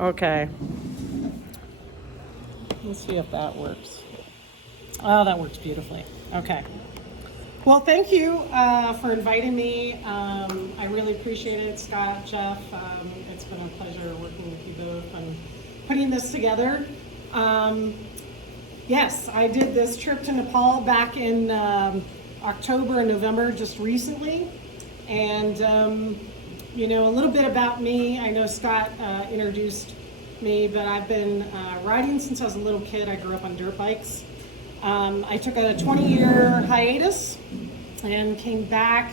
Okay. Let's see if that works. Oh, that works beautifully. Okay. Well, thank you for inviting me. I really appreciate it, Scott, Jeff. It's been a pleasure working with you both and putting this together. Yes, I did this trip to Nepal back in October and November, just recently. And, you know, a little bit about me. I know Scott introduced me, but I've been riding since I was a little kid. I grew up on dirt bikes. I took a 20-year hiatus and came back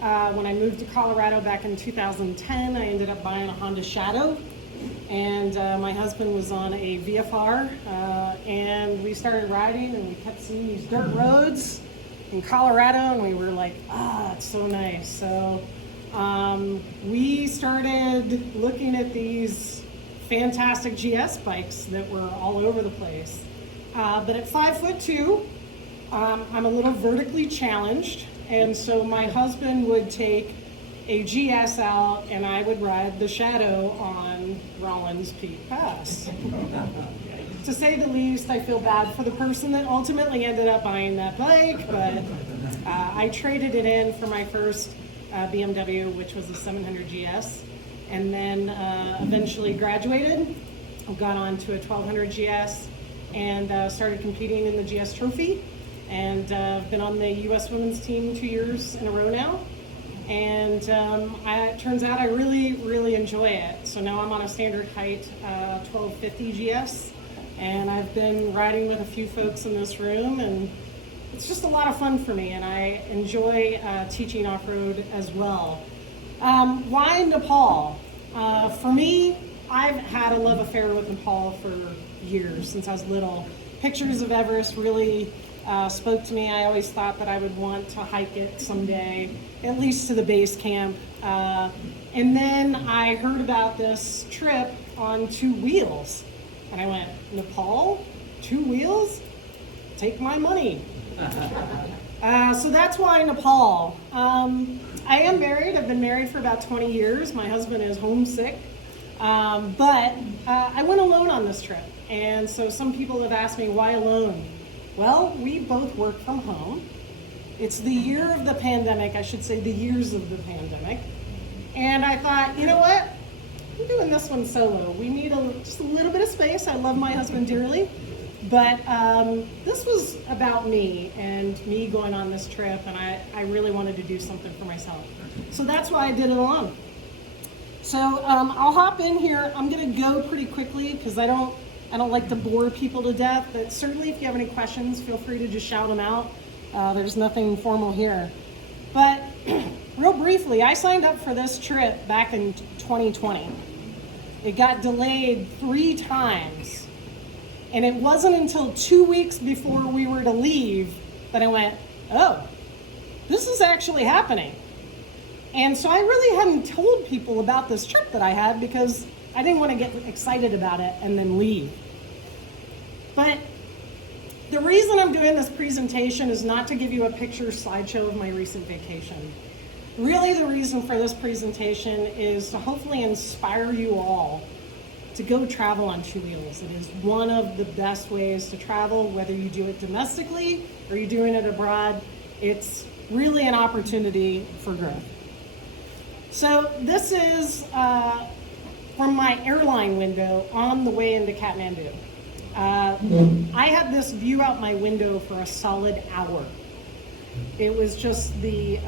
when I moved to Colorado back in 2010. I ended up buying a Honda Shadow, and my husband was on a VFR, and we started riding, and we kept seeing these dirt roads in Colorado, and we were like, it's so nice. So we started looking at these fantastic GS bikes that were all over the place. But at 5'2", I'm a little vertically challenged, and so my husband would take a GS out and I would ride the Shadow on Rollins Peak Pass. To say the least, I feel bad for the person that ultimately ended up buying that bike, but I traded it in for my first BMW, which was a 700 GS, and then eventually graduated, got on to a 1200 GS, and started competing in the GS Trophy, and been on the U.S. women's team 2 years in a row now. And it turns out I really enjoy it. So now I'm on a standard height 1250 GS, and I've been riding with a few folks in this room, and it's just a lot of fun for me, and I enjoy teaching off-road as well. Why Nepal? For me, I've had a love affair with Nepal for years, since I was little. Pictures of Everest really spoke to me. I always thought that I would want to hike it someday, at least to the base camp. And then I heard about this trip on 2 wheels, and I went, Nepal? 2 wheels? Take my money. So that's why Nepal. I am married. I've been married for about 20 years. My husband is homesick. But I went alone on this trip. And so some people have asked me, why alone? Well, we both work from home. It's the year of the pandemic, I should say the years of the pandemic. And I thought, you know what? I'm doing this one solo. We need just a little bit of space. I love my husband dearly. But this was about me and me going on this trip, and I really wanted to do something for myself. So that's why I did it alone. So I'll hop in here. I'm gonna go pretty quickly because I don't like to bore people to death, but certainly if you have any questions, feel free to just shout them out. There's nothing formal here. But real briefly, I signed up for this trip back in 2020. It got delayed 3 times. And it wasn't until 2 weeks before we were to leave that I went, oh, this is actually happening. And so I really hadn't told people about this trip that I had because I didn't want to get excited about it and then leave. But the reason I'm doing this presentation is not to give you a picture slideshow of my recent vacation. Really, the reason for this presentation is to hopefully inspire you all to go travel on 2 wheels. It is one of the best ways to travel, whether you do it domestically or you're doing it abroad. It's really an opportunity for growth. So this is from my airline window on the way into Kathmandu. I had this view out my window for a solid hour. It was just the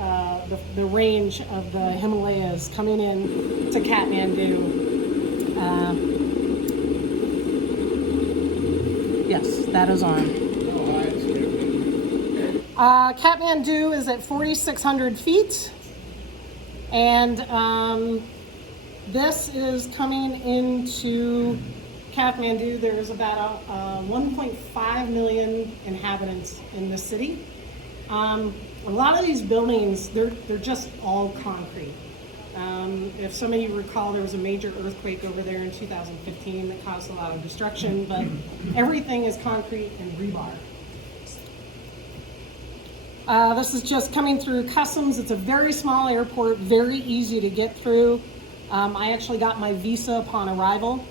range of the Himalayas coming in to Kathmandu. Yes, that is on. Kathmandu is at 4,600 feet. And this is coming into Kathmandu. There's about 1.5 million inhabitants in the city. A lot of these buildings, they're just all concrete. If some of you recall, there was a major earthquake over there in 2015 that caused a lot of destruction, but everything is concrete and rebar. This is just coming through customs. It's a very small airport, very easy to get through. I actually got my visa upon arrival.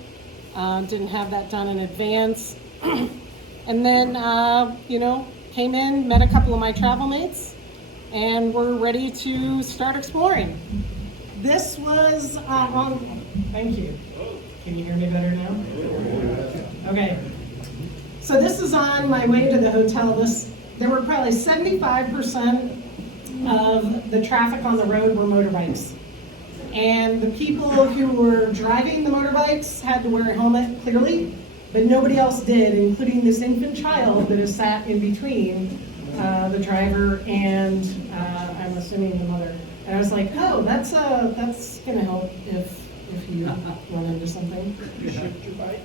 Didn't have that done in advance. And then, came in, met a couple of my travel mates, and we're ready to start exploring. This was thank you. Can you hear me better now? Okay. So this is on my way to the hotel. There were probably 75% of the traffic on the road were motorbikes. And the people who were driving the motorbikes had to wear a helmet, clearly, but nobody else did, including this infant child that is sat in between the driver and I'm assuming the mother. And I was like, oh, that's gonna help if you run into something. You shipped your bike?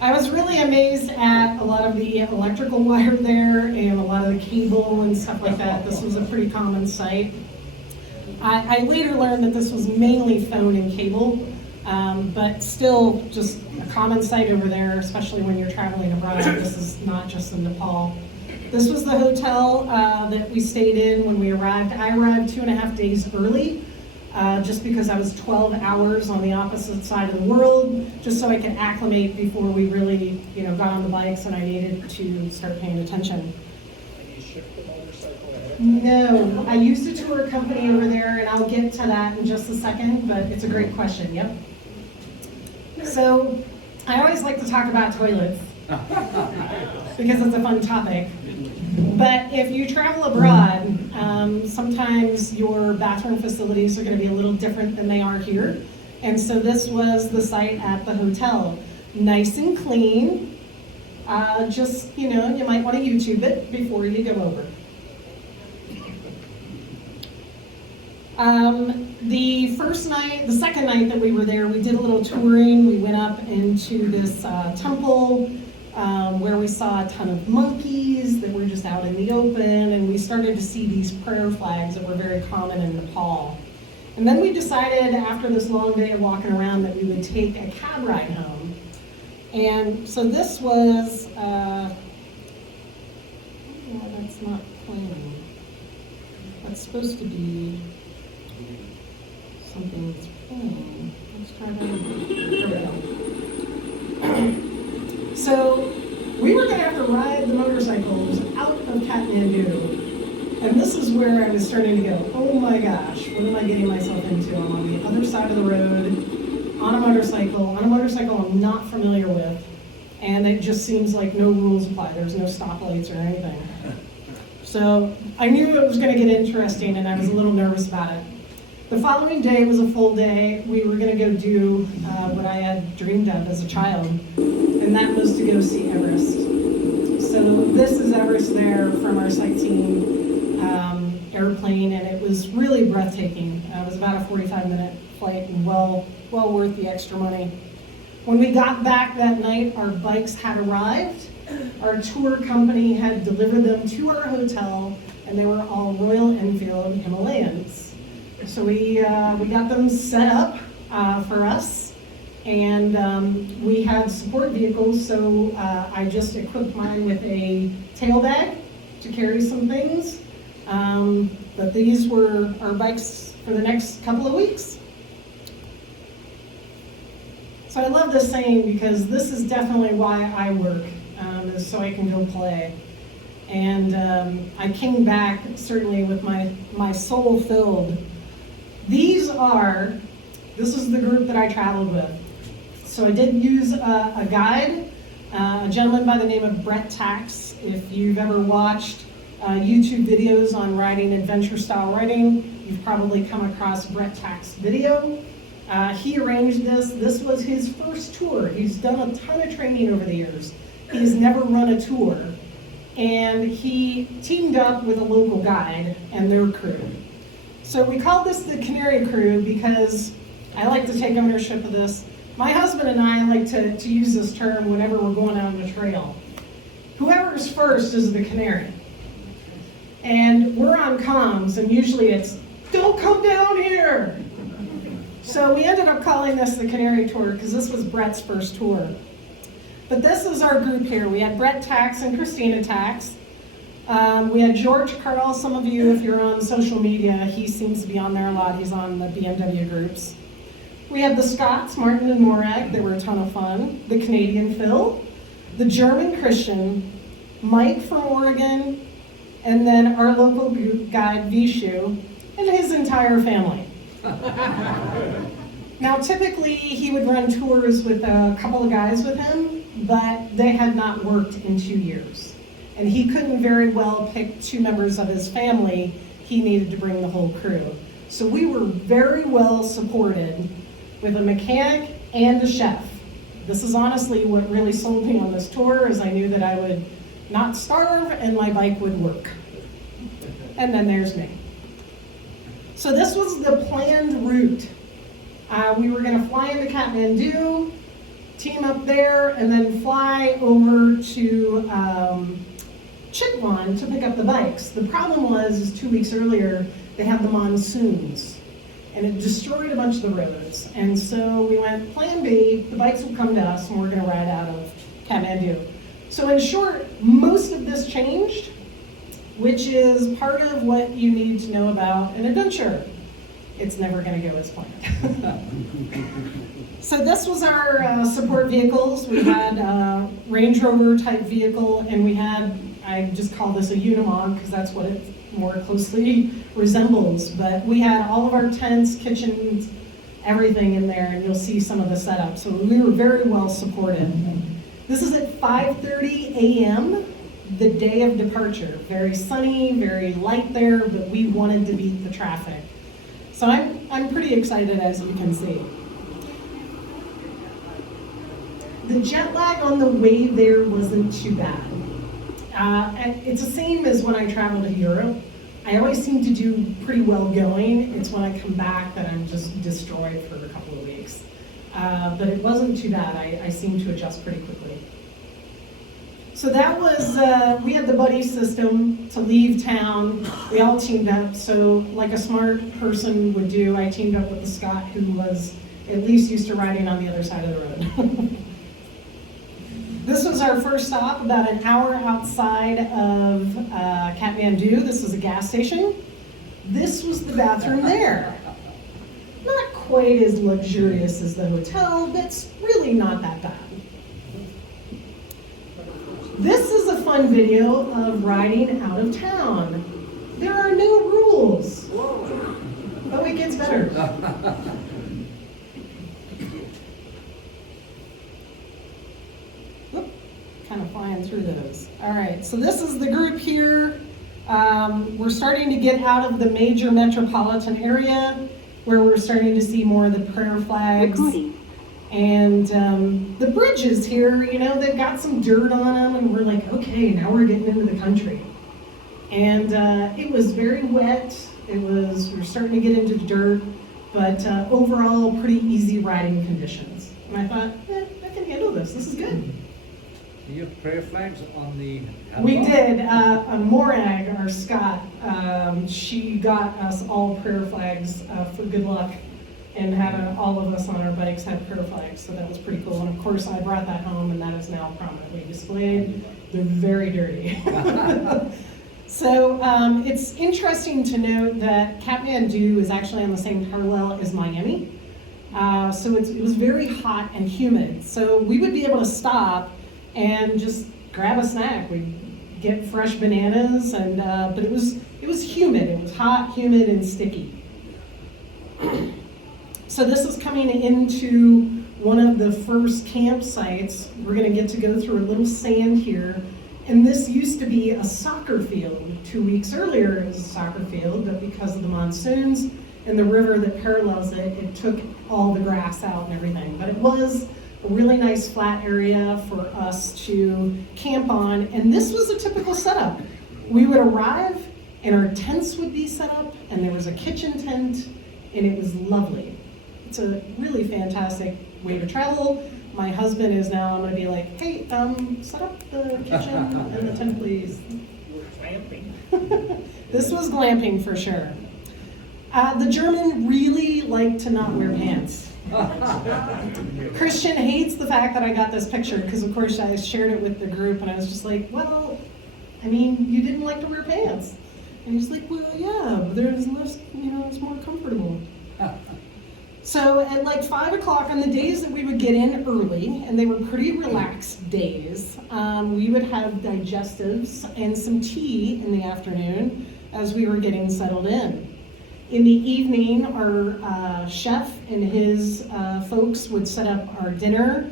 I was really amazed at a lot of the electrical wire there and a lot of the cable and stuff like that. This was a pretty common sight. I later learned that this was mainly phone and cable, but still just a common sight over there, especially when you're traveling abroad. This is not just in Nepal. This was the hotel that we stayed in when we arrived. I arrived 2.5 days early, just because I was 12 hours on the opposite side of the world, just so I could acclimate before we really, got on the bikes and I needed to start paying attention. And you shipped the motorcycle ahead? No, I used a tour company over there, and I'll get to that in just a second, but it's a great question, yep. So, I always like to talk about toilets, because it's a fun topic. But if you travel abroad, sometimes your bathroom facilities are going to be a little different than they are here. And so this was the site at the hotel. Nice and clean. Just, you might want to YouTube it before you go over. The second night that we were there, we did a little touring. We went up into this temple where we saw a ton of monkeys that were just out in the open, and we started to see these prayer flags that were very common in Nepal. And then we decided after this long day of walking around that we would take a cab ride home. And so this was, that's not playing. That's supposed to be something that's playing. Let's try that. There we go. So we were going to have to ride the motorcycles out of Kathmandu. And this is where I was starting to go, oh my gosh, what am I getting myself into? I'm on the other side of the road, on a motorcycle I'm not familiar with. And it just seems like no rules apply. There's no stoplights or anything. So I knew it was going to get interesting, and I was a little nervous about it. The following day was a full day. We were going to go do what I had dreamed of as a child, and that was to go see Everest. So this is Everest there from our sightseeing airplane, and it was really breathtaking. It was about a 45-minute flight and well worth the extra money. When we got back that night, our bikes had arrived. Our tour company had delivered them to our hotel, and they were all Royal Enfield Himalayans. So we got them set up for us, and we had support vehicles, so I just equipped mine with a tail bag to carry some things. But these were our bikes for the next couple of weeks. So I love this saying because this is definitely why I work, is so I can go play. And I came back certainly with my soul filled. This is the group that I traveled with. So I did use a guide, a gentleman by the name of Brett Tax. If you've ever watched YouTube videos on riding, adventure style riding, you've probably come across Brett Tax's video. He arranged this. This was his first tour. He's done a ton of training over the years. He's never run a tour. And he teamed up with a local guide and their crew. So we called this the Canary Crew because I like to take ownership of this. My husband and I like to use this term whenever we're going out on the trail. Whoever's first is the canary. And we're on comms, and usually it's, don't come down here. So we ended up calling this the Canary Tour because this was Brett's first tour. But this is our group here. We had Brett Tax and Christina Tax. We had George Carl. Some of you, if you're on social media, he seems to be on there a lot. He's on the BMW groups. We had the Scots, Martin and Morag, they were a ton of fun. The Canadian Phil, the German Christian, Mike from Oregon, and then our local guide, Vishu, and his entire family. Now, typically, he would run tours with a couple of guys with him, but they had not worked in 2 years. And he couldn't very well pick 2 members of his family. He needed to bring the whole crew. So we were very well supported with a mechanic and a chef. This is honestly what really sold me on this tour, is I knew that I would not starve and my bike would work. And then there's me. So this was the planned route. We were gonna fly into Kathmandu, team up there, and then fly over to Chitwan to pick up the bikes. The problem was 2 weeks earlier, they had the monsoons, and it destroyed a bunch of the roads. And so we went, plan B, the bikes will come to us and we're gonna ride out of Kathmandu. So in short, most of this changed, which is part of what you need to know about an adventure. It's never gonna go as planned. So this was our support vehicles. We had a Range Rover type vehicle, and we had, I just call this a Unimog because that's what it more closely resembles. But we had all of our tents, kitchens, everything in there, and you'll see some of the setup. So we were very well supported. This is at 5:30 a.m., the day of departure. Very sunny, very light there, but we wanted to beat the traffic. So I'm pretty excited, as you can see. The jet lag on the way there wasn't too bad. It's the same as when I travel to Europe. I always seem to do pretty well going. It's when I come back that I'm just destroyed for a couple of weeks. But it wasn't too bad. I seem to adjust pretty quickly. So that was, we had the buddy system to leave town. We all teamed up. So like a smart person would do, I teamed up with the Scot who was at least used to riding on the other side of the road. This was our first stop, about an hour outside of Kathmandu. This was a gas station. This was the bathroom there. Not quite as luxurious as the hotel, but it's really not that bad. This is a fun video of riding out of town. There are no rules. Oh, it gets better. Whoop, kind of flying through those. All right, so this is the group here. We're starting to get out of the major metropolitan area where we're starting to see more of the prayer flags. Recording. And the bridges here, you know, they've got some dirt on them, and we're like, okay, now we're getting into the country. And it was very wet. We were starting to get into the dirt, but overall, pretty easy riding conditions. And I thought, I can handle this. This is good. Do you have prayer flags on the We did. Morag, our Scot, she got us all prayer flags for good luck, and had all of us on our bikes had prayer flags, so that was pretty cool. And of course, I brought that home, and that is now prominently displayed. They're very dirty. So it's interesting to note that Kathmandu is actually on the same parallel as Miami. So it was very hot and humid. So we would be able to stop and just grab a snack. We'd get fresh bananas, and but it was humid. It was hot, humid, and sticky. So this is coming into one of the first campsites. We're gonna get to go through a little sand here. And this used to be a soccer field. 2 weeks earlier it was a soccer field, but because of the monsoons and the river that parallels it, it took all the grass out and everything. But it was a really nice flat area for us to camp on. And this was a typical setup. We would arrive and our tents would be set up, and there was a kitchen tent, and it was lovely. It's a really fantastic way to travel. My husband is now, I'm gonna be like, hey, set up the kitchen and the tent, please. We're clamping. This was glamping for sure. The German really like to not wear pants. Christian hates the fact that I got this picture, because of course I shared it with the group, and I was just like, well, I mean, you didn't like to wear pants. And he's like, well, yeah, but there's less, you know, it's more comfortable. So at like 5 o'clock on the days that we would get in early, and they were pretty relaxed days, we would have digestives and some tea in the afternoon as we were getting settled in. In the evening, our chef and his folks would set up our dinner,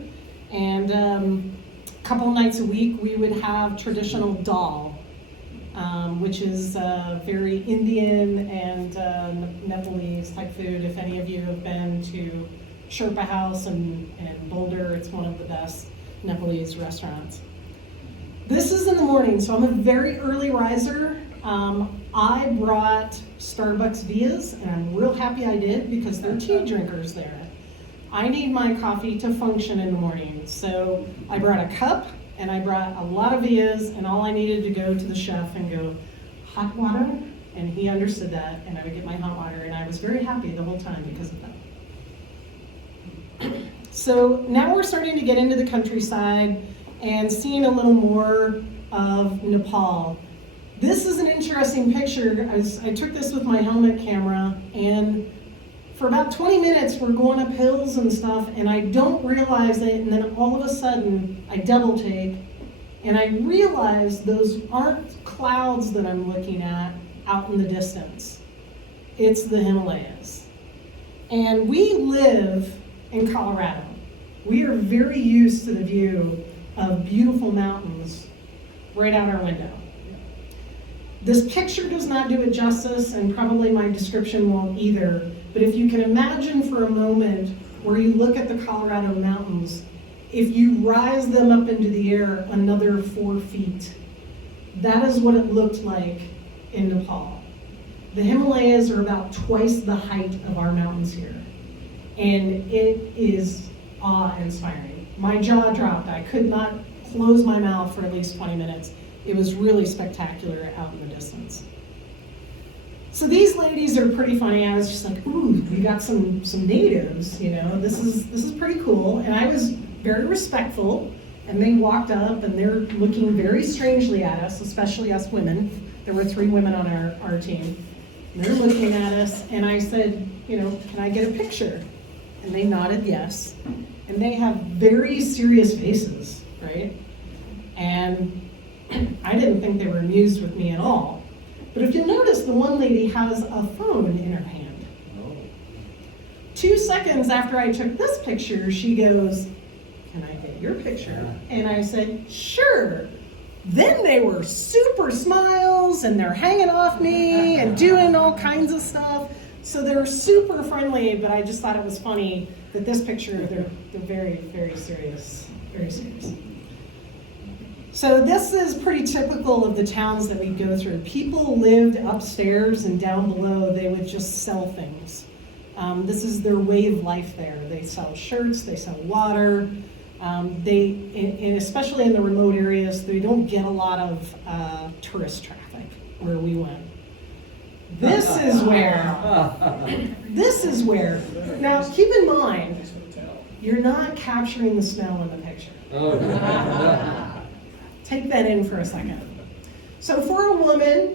and a couple nights a week we would have traditional dal, which is very Indian and Nepalese type food. If any of you have been to Sherpa House in Boulder, it's one of the best Nepalese restaurants. This is in the morning, so I'm a very early riser. I brought Starbucks Vias, and I'm real happy I did because they're tea drinkers there. I need my coffee to function in the morning, so I brought a cup and I brought a lot of Vias, and all I needed to go to the chef and go, hot water, and he understood that, and I would get my hot water, and I was very happy the whole time because of that. So now we're starting to get into the countryside and seeing a little more of Nepal. This is an interesting picture. I took this with my helmet camera, and for about 20 minutes we're going up hills and stuff, and I don't realize it, and then all of a sudden I double take, and I realize those aren't clouds that I'm looking at out in the distance. It's the Himalayas. And we live in Colorado. We are very used to the view of beautiful mountains right out our window. This picture does not do it justice, and probably my description won't either, but if you can imagine for a moment where you look at the Colorado mountains, if you rise them up into the air another 4 feet, that is what it looked like in Nepal. The Himalayas are about twice the height of our mountains here, and it is awe-inspiring. My jaw dropped. I could not close my mouth for at least 20 minutes. It was really spectacular out in the distance. So these ladies are pretty funny. I was just like, ooh, we got some natives, you know, this is pretty cool. And I was very respectful, and they walked up and they're looking very strangely at us, especially us women. There were 3 women on our team. And they're looking at us, and I said, you know, can I get a picture? And they nodded yes. And they have very serious faces, right? And I didn't think they were amused with me at all. But if you notice, the one lady has a phone in her hand. 2 seconds after I took this picture, she goes, can I get your picture? And I said, sure. Then they were super smiles, and they're hanging off me and doing all kinds of stuff. So they're super friendly, but I just thought it was funny that this picture, they're very, very serious, very serious. So this is pretty typical of the towns that we go through. People lived upstairs, and down below they would just sell things. This is their way of life there. They sell shirts, they sell water. And especially in the remote areas, they don't get a lot of tourist traffic where we went. This is where, now keep in mind, you're not capturing the smell in the picture. Take that in for a second. So for a woman,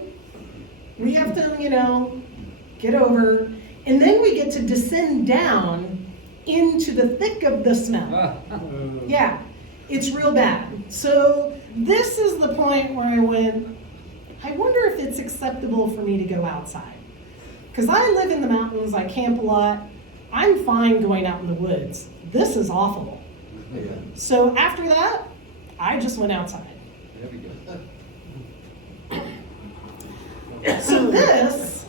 we have to, you know, get over, and then we get to descend down into the thick of the smell. Yeah, it's real bad. So this is the point where I went, I wonder if it's acceptable for me to go outside. Because I live in the mountains, I camp a lot, I'm fine going out in the woods. This is awful. So after that, I just went outside. There we go. So this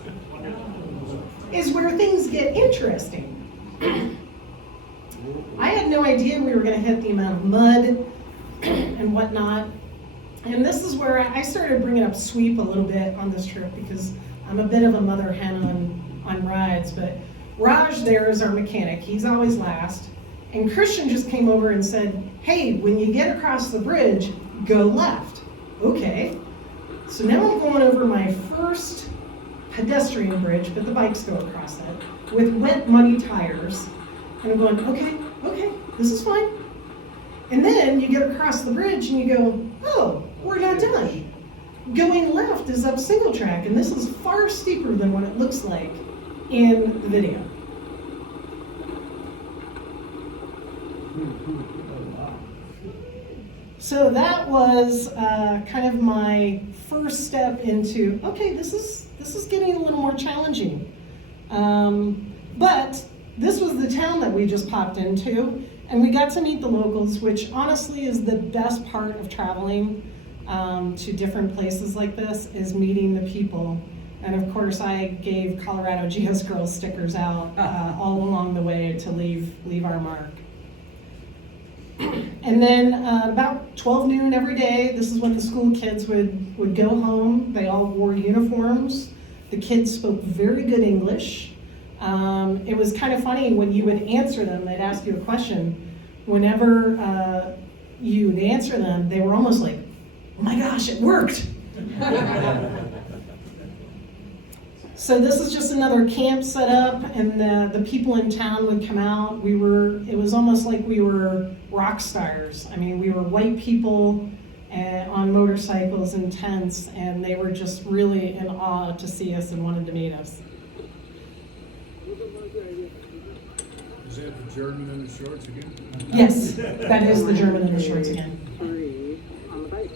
is where things get interesting. I had no idea we were going to hit the amount of mud and whatnot. And this is where I started bringing up sweep a little bit on this trip, because I'm a bit of a mother hen on rides. But Raj there is our mechanic. He's always last. And Christian just came over and said, hey, when you get across the bridge, go left. Okay. So now I'm going over my first pedestrian bridge, but the bikes go across it, with wet, muddy tires. And I'm going, okay, this is fine. And then you get across the bridge and you go, oh, we're not done. Going left is up single track, and this is far steeper than what it looks like in the video. So that was kind of my first step into, okay, this is getting a little more challenging. But this was the town that we just popped into, and we got to meet the locals, which honestly is the best part of traveling to different places like this, is meeting the people. And of course, I gave Colorado GS Girls stickers out all along the way to leave our mark. And then about 12 noon every day, this is when the school kids would go home. They all wore uniforms. The kids spoke very good English. It was kind of funny when you would answer them, they'd ask you a question. Whenever you would answer them, they were almost like, oh my gosh, it worked. So this is just another camp set up, and the people in town would come out. It was almost like we were rock stars. I mean, we were white people on motorcycles and tents, and they were just really in awe to see us and wanted to meet us. Is that the German in the shorts again? Yes, that is the German in the shorts again. 3 on the bikes.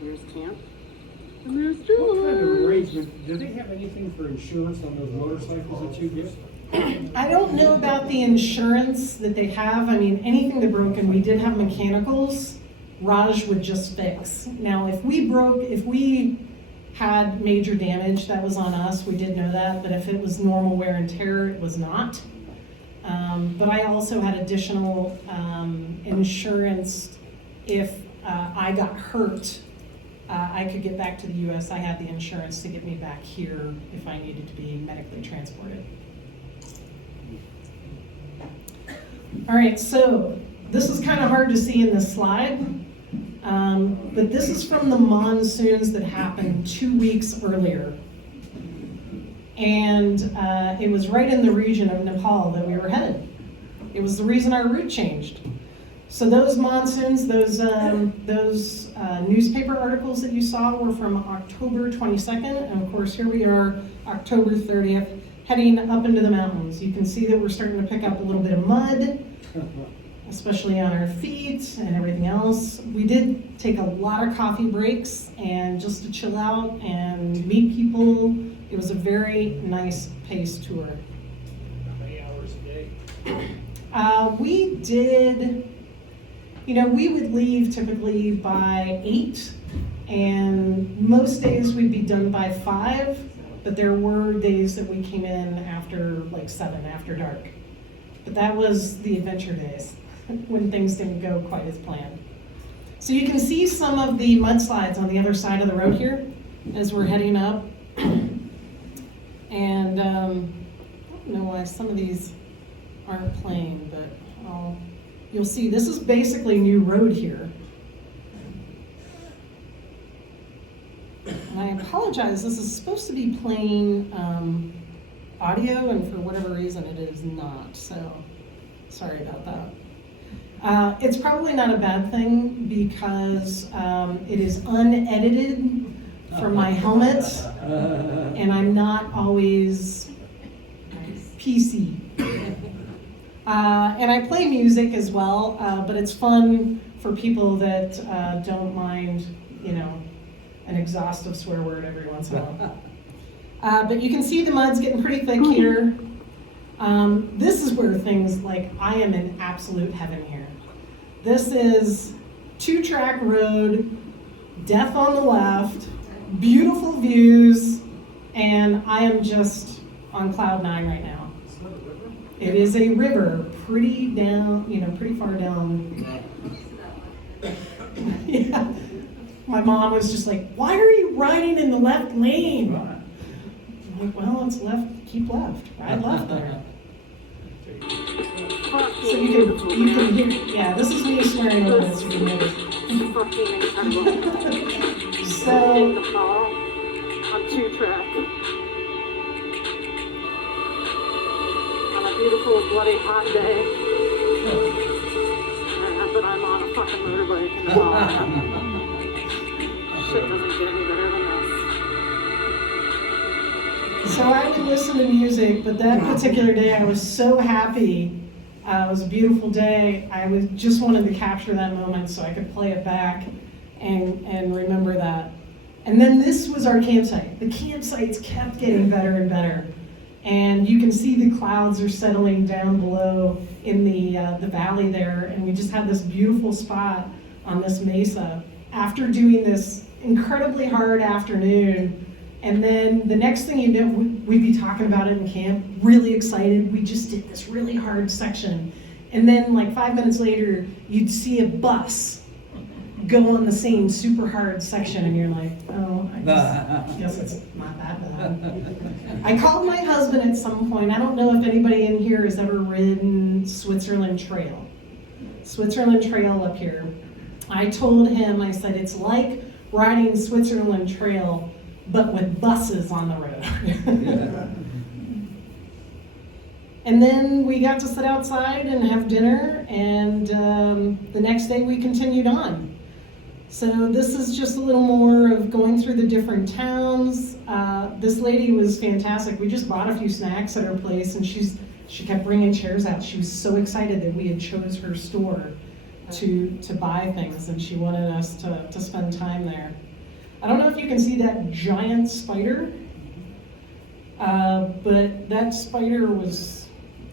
Here's camp. And there's What George. kind of arrangement, do they have anything for insurance on those motorcycles that you get? I don't know about the insurance that they have. I mean, anything that broken, we did have mechanicals. Raj would just fix. Now, if we had major damage, that was on us. We did know that, but if it was normal wear and tear, it was not. But I also had additional insurance if I got hurt. I could get back to the US. I had the insurance to get me back here if I needed to be medically transported. All right, so this is kind of hard to see in this slide, but this is from the monsoons that happened 2 weeks earlier. And it was right in the region of Nepal that we were headed. It was the reason our route changed. So those monsoons, those newspaper articles that you saw were from October 22nd, and of course here we are, October 30th, heading up into the mountains. You can see that we're starting to pick up a little bit of mud, especially on our feet and everything else. We did take a lot of coffee breaks and just to chill out and meet people. It was a very nice paced tour. How many hours a day? We did, we would leave typically by 8, and most days we'd be done by 5, but there were days that we came in after like 7, after dark. But that was the adventure days, when things didn't go quite as planned. So you can see some of the mudslides on the other side of the road here as we're heading up. And I don't know why some of these aren't playing, but you'll see this is basically new road here. And I apologize, this is supposed to be playing audio, and for whatever reason it is not, so sorry about that. It's probably not a bad thing because it is unedited from my helmet, and I'm not always PC. And I play music as well, but it's fun for people that don't mind, an exhaustive swear word every once in a while. But you can see the mud's getting pretty thick here. This is where things I am in absolute heaven here. This is 2-track road, death on the left, beautiful views, and I am just on cloud 9 right now. It is a river, pretty far down. Yeah. My mom was just like, "Why are you riding in the left lane?" I'm like, "Well, it's left, keep left, ride left there." So you can hear, yeah, this is me swearing over this, you can hear this. Fucking incredible. So, Nepal on 2-track. On a beautiful, bloody hot day. But I'm on a fucking motorbike in Nepal. Shit doesn't get any better than this. so I would listen to music, but that particular day I was so happy It was a beautiful day. Just wanted to capture that moment so I could play it back and remember that. And then this was our campsite. The campsites kept getting better and better. And you can see the clouds are settling down below in the valley there. And we just had this beautiful spot on this mesa after doing this incredibly hard afternoon. And then the next thing you know, we'd be talking about it in camp, really excited. We just did this really hard section. And then like 5 minutes later, you'd see a bus go on the same super hard section, and you're like, oh, I guess it's not that bad. I called my husband at some point. I don't know if anybody in here has ever ridden Switzerland Trail. Switzerland Trail up here. I told him, I said, it's like riding Switzerland Trail, but with buses on the road. And then we got to sit outside and have dinner, and the next day we continued on. So this is just a little more of going through the different towns. This lady was fantastic. We just bought a few snacks at her place, and she kept bringing chairs out. She was so excited that we had chose her store to buy things, and she wanted us to spend time there. I don't know if you can see that giant spider, but that spider was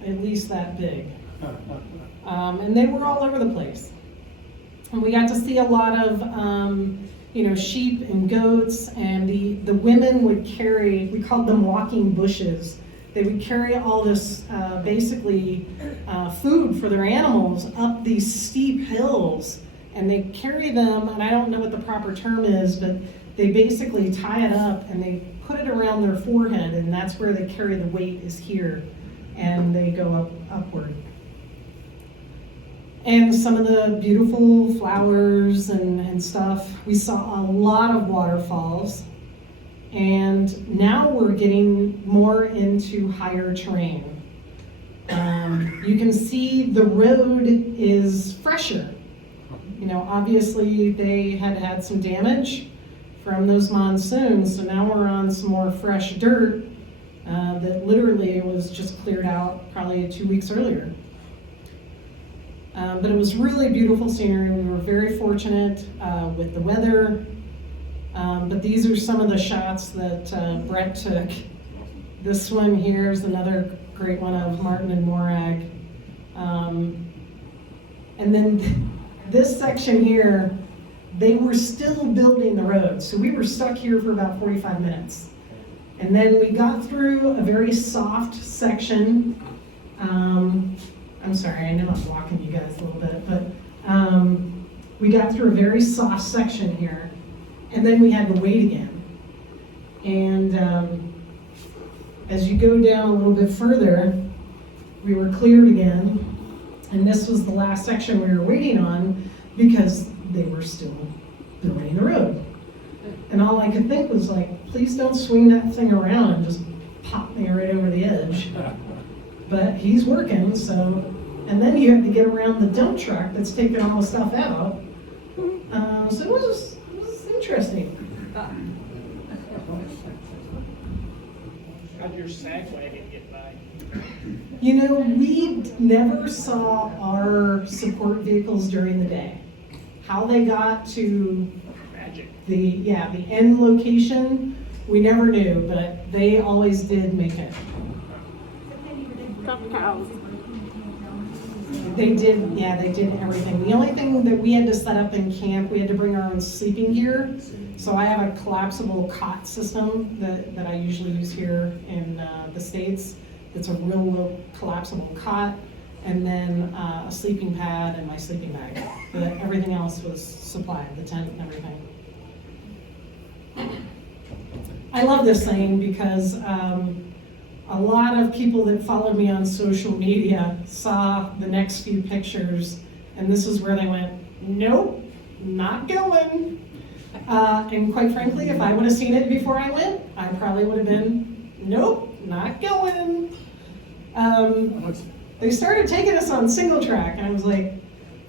at least that big. And they were all over the place. And we got to see a lot of sheep and goats, and the women would carry, we called them walking bushes. They would carry all this basically food for their animals up these steep hills, and they carry them, and I don't know what the proper term is, but they basically tie it up and they put it around their forehead, and that's where they carry the weight, is here, and they go upward. And some of the beautiful flowers and stuff. We saw a lot of waterfalls, and now we're getting more into higher terrain. You can see the road is fresher. Obviously they had some damage from those monsoons, so now we're on some more fresh dirt that literally was just cleared out probably 2 weeks earlier. But it was really beautiful scenery. We were very fortunate with the weather. But these are some of the shots that Brett took. This one here is another great one of Martin and Morag. And then this section here, they were still building the road. So we were stuck here for about 45 minutes. And then we got through a very soft section. I'm sorry, I know I'm walking you guys a little bit, but we got through a very soft section here, and then we had to wait again. And as you go down a little bit further, we were cleared again, and this was the last section we were waiting on because they were still building the road. And all I could think was like, please don't swing that thing around and just pop me right over the edge. But he's working, so, and then you have to get around the dump truck that's taking all the stuff out. So it was interesting. How'd your sag wagon get by? We never saw our support vehicles during the day. How they got to Magic. the end location, we never knew, but they always did make it. Tough cows. They did everything. The only thing that we had to set up in camp, we had to bring our own sleeping gear. So I have a collapsible cot system that I usually use here in the States. It's a real low collapsible cot, and then a sleeping pad and my sleeping bag. But everything else was supplied, the tent and everything. I love this thing because a lot of people that followed me on social media saw the next few pictures, and this is where they went, nope, not going. And quite frankly, if I would have seen it before I went, I probably would have been, nope, not going. They started taking us on single track, and I was like,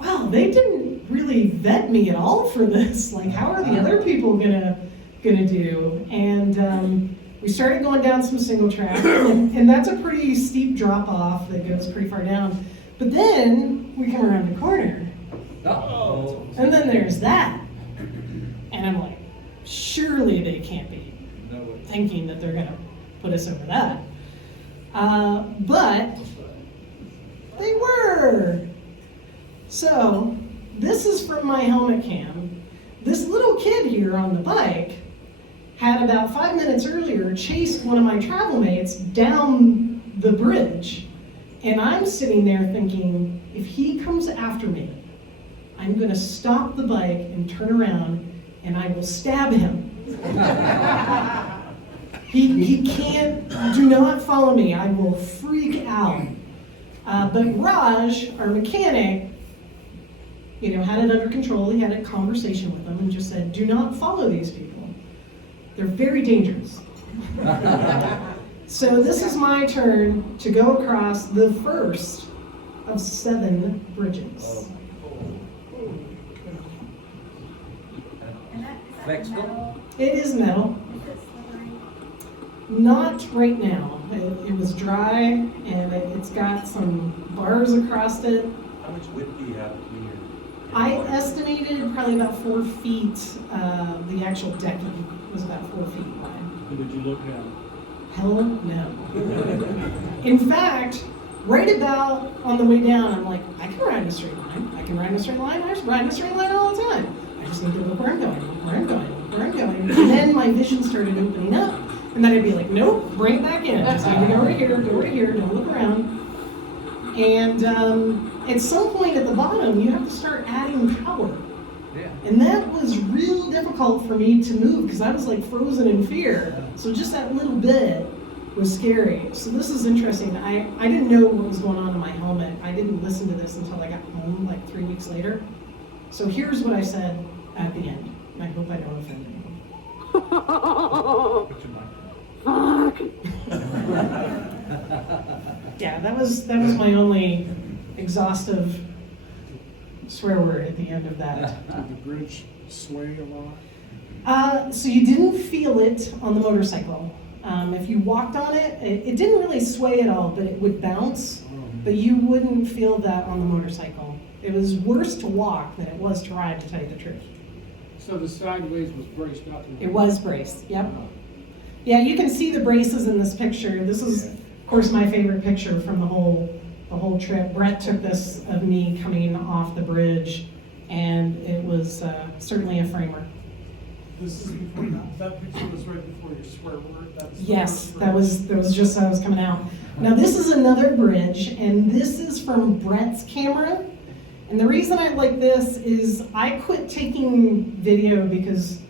wow, they didn't really vet me at all for this. Like, how are the other people gonna do? And we started going down some single track, and that's a pretty steep drop off that goes pretty far down. But then we come around the corner, Uh-oh. and then there's that. And I'm like, surely they can't be No way. thinking that they're gonna put us over that. But they were. So this is from my helmet cam. This little kid here on the bike had about 5 minutes earlier chased one of my travel mates down the bridge. And I'm sitting there thinking, if he comes after me, I'm gonna stop the bike and turn around and I will stab him. He can't, do not follow me, I will freak out. But Raj, our mechanic, had it under control. He had a conversation with them and just said, do not follow these people. They're very dangerous. So this is my turn to go across the first of 7 bridges. Flexible? It is metal. Not right now. It was dry and it's got some bars across it. How much width do you have between your? I estimated probably about 4 feet. The actual decking was about 4 feet wide. Did you look down? Hell no. In fact, right about on the way down, I'm like, I can ride in a straight line. I can ride in a straight line. I ride in a straight line all the time. I just need to look where I'm going, where I'm going, where I'm going. And then my vision started opening up. And then I'd be like, nope, bring it back in. Just need to go right here, don't look around. And at some point at the bottom, you have to start adding power. Yeah. And that was real difficult for me to move because I was like frozen in fear. So just that little bit was scary. So this is interesting. I didn't know what was going on in my helmet. I didn't listen to this until I got home like 3 weeks later. So here's what I said at the end. And I hope I don't offend anyone. Fuck. Yeah, that was my only exhaustive swear word at the end of that. Did the bridge sway a lot? So you didn't feel it on the motorcycle. If you walked on it, it didn't really sway at all, but it would bounce. But you wouldn't feel that on the motorcycle. It was worse to walk than it was to ride, to tell you the truth. So the sideways was braced up. It was braced, yep. Yeah, you can see the braces in this picture. This is, of course, my favorite picture from the whole trip. Brett took this of me coming off the bridge, and it was certainly a framer. This is before that picture was right before your swear word. That's the Yes, first that was just how I was coming out. Now this is another bridge, and this is from Brett's camera. And the reason I like this is I quit taking video because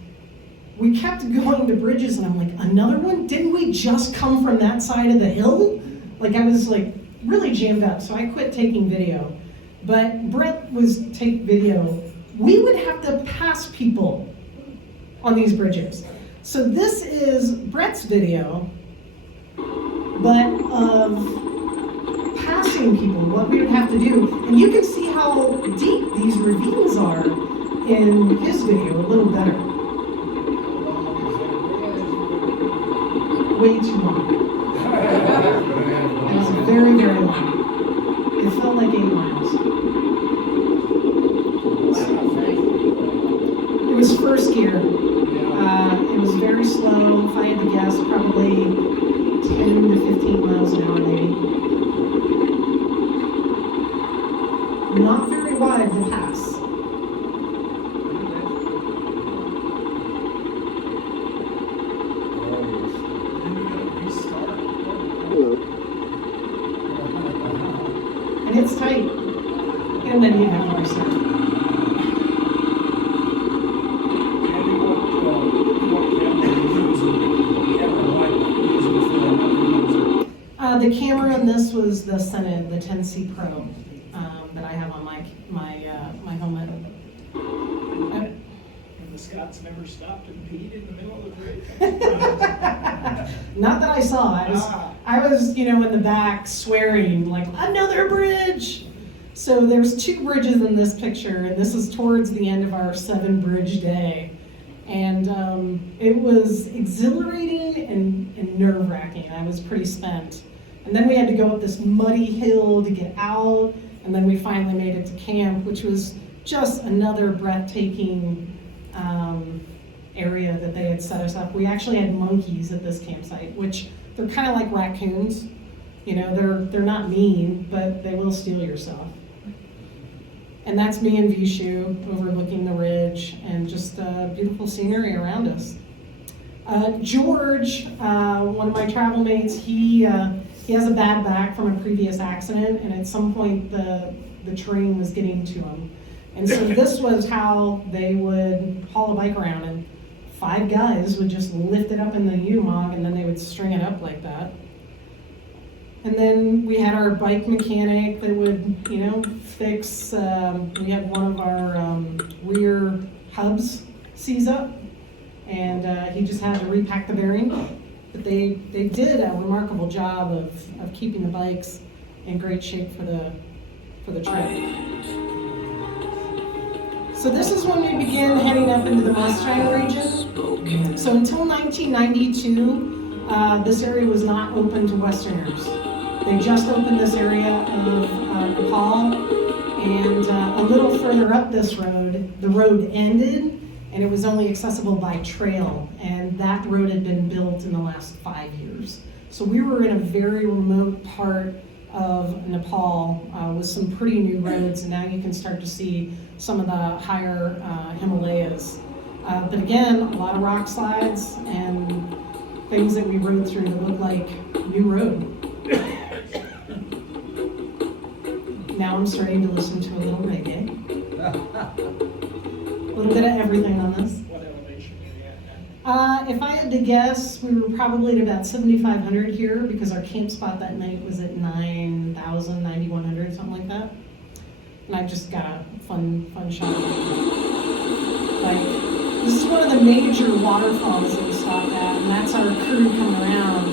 we kept going to bridges, and I'm like, another one? Didn't we just come from that side of the hill? Like I was like really jammed up, so I quit taking video. But Brett was take video. We would have to pass people on these bridges. So this is Brett's video, but of passing people, what we would have to do. And you can see how deep these ravines are in his video a little better. Way too long. It was very, very long. It felt like 8 miles. It was first gear. It was very slow. If I had to guess, probably 10 to 15 miles an hour, maybe. Not very wide to pass. And it's tight. And then you have to restart. The camera in this was the Senate, the 10C Pro that I have on my helmet. And the Scots never stopped and peed in the middle of the bridge. Not that I saw. I was, in the back swearing like another bridge. So there's 2 bridges in this picture, and this is towards the end of our 7-bridge day. And it was exhilarating and nerve-wracking. I was pretty spent. And then we had to go up this muddy hill to get out. And then we finally made it to camp, which was just another breathtaking area that they had set us up. We actually had monkeys at this campsite, which they're kind of like raccoons. You know, they're not mean, but they will steal your stuff. And that's me in Vishu, overlooking the ridge, and just beautiful scenery around us. George, one of my travel mates, he has a bad back from a previous accident, and at some point the terrain was getting to him. And so this was how they would haul a bike around, and 5 guys would just lift it up in the Unimog, and then they would string it up like that. And then we had our bike mechanic that would, you know, fix, we had one of our rear hubs seize up, and he just had to repack the bearing. But they did a remarkable job of keeping the bikes in great shape for the trip. So this is when we began heading up into the Mustang region. So until 1992, this area was not open to Westerners. They just opened this area of Nepal, and a little further up this road, the road ended, and it was only accessible by trail, and that road had been built in the last 5 years. So we were in a very remote part of Nepal with some pretty new roads, and now you can start to see some of the higher Himalayas. But again, a lot of rock slides and things that we rode through that look like new road. Now I'm starting to listen to a little reggae. A little bit of everything on this. What elevation are you at now? If I had to guess, we were probably at about 7,500 here because our camp spot that night was at 9,000, 9,100, something like that. And I just got a fun shot of it. Like, this is one of the major waterfalls that we stopped at, and that's our crew coming around.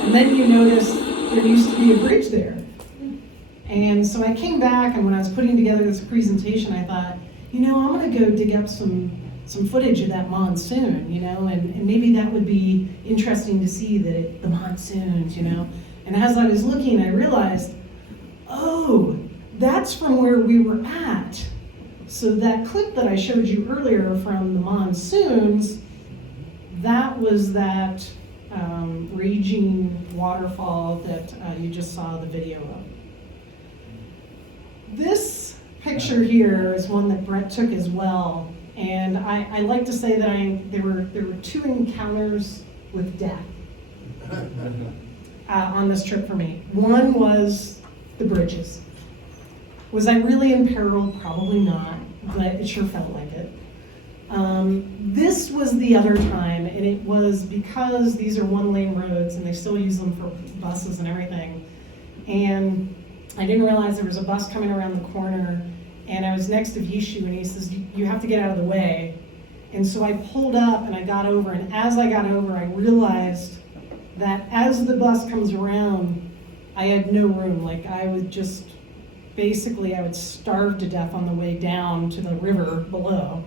And then you notice there used to be a bridge there. And so I came back, and when I was putting together this presentation, I thought, you know, I'm gonna go dig up some footage of that monsoon, you know, and maybe that would be interesting to see the monsoons, you know. And as I was looking, I realized, oh, that's from where we were at. So that clip that I showed you earlier from the monsoons, that was that raging waterfall that you just saw the video of. This picture here is one that Brett took as well, and I like to say that there were 2 encounters with death on this trip for me. One was the bridges. Was I really in peril? Probably not, but it sure felt like it. This was the other time, and it was because these are 1-lane roads and they still use them for buses and everything. And I didn't realize there was a bus coming around the corner, and I was next to Vishu, and he says, you have to get out of the way. And so I pulled up and I got over, and as I got over, I realized that as the bus comes around, I had no room. Like, I would just, basically, I would starve to death on the way down to the river below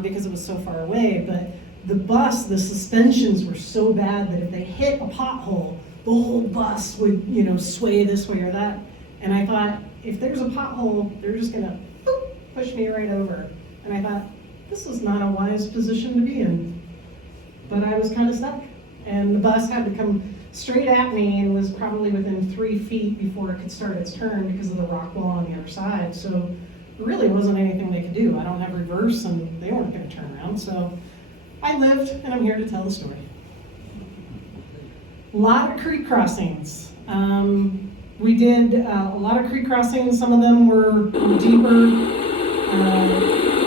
because it was so far away. But the bus, the suspensions were so bad that if they hit a pothole, the whole bus would, you know, sway this way or that. And I thought, if there's a pothole, they're just gonna boop, push me right over. And I thought, this is not a wise position to be in. But I was kind of stuck. And the bus had to come straight at me and was probably within 3 feet before it could start its turn because of the rock wall on the other side. So there really wasn't anything they could do. I don't have reverse, and they weren't gonna turn around. So I lived, and I'm here to tell the story. A lot of creek crossings. We did a lot of creek crossings. Some of them were deeper.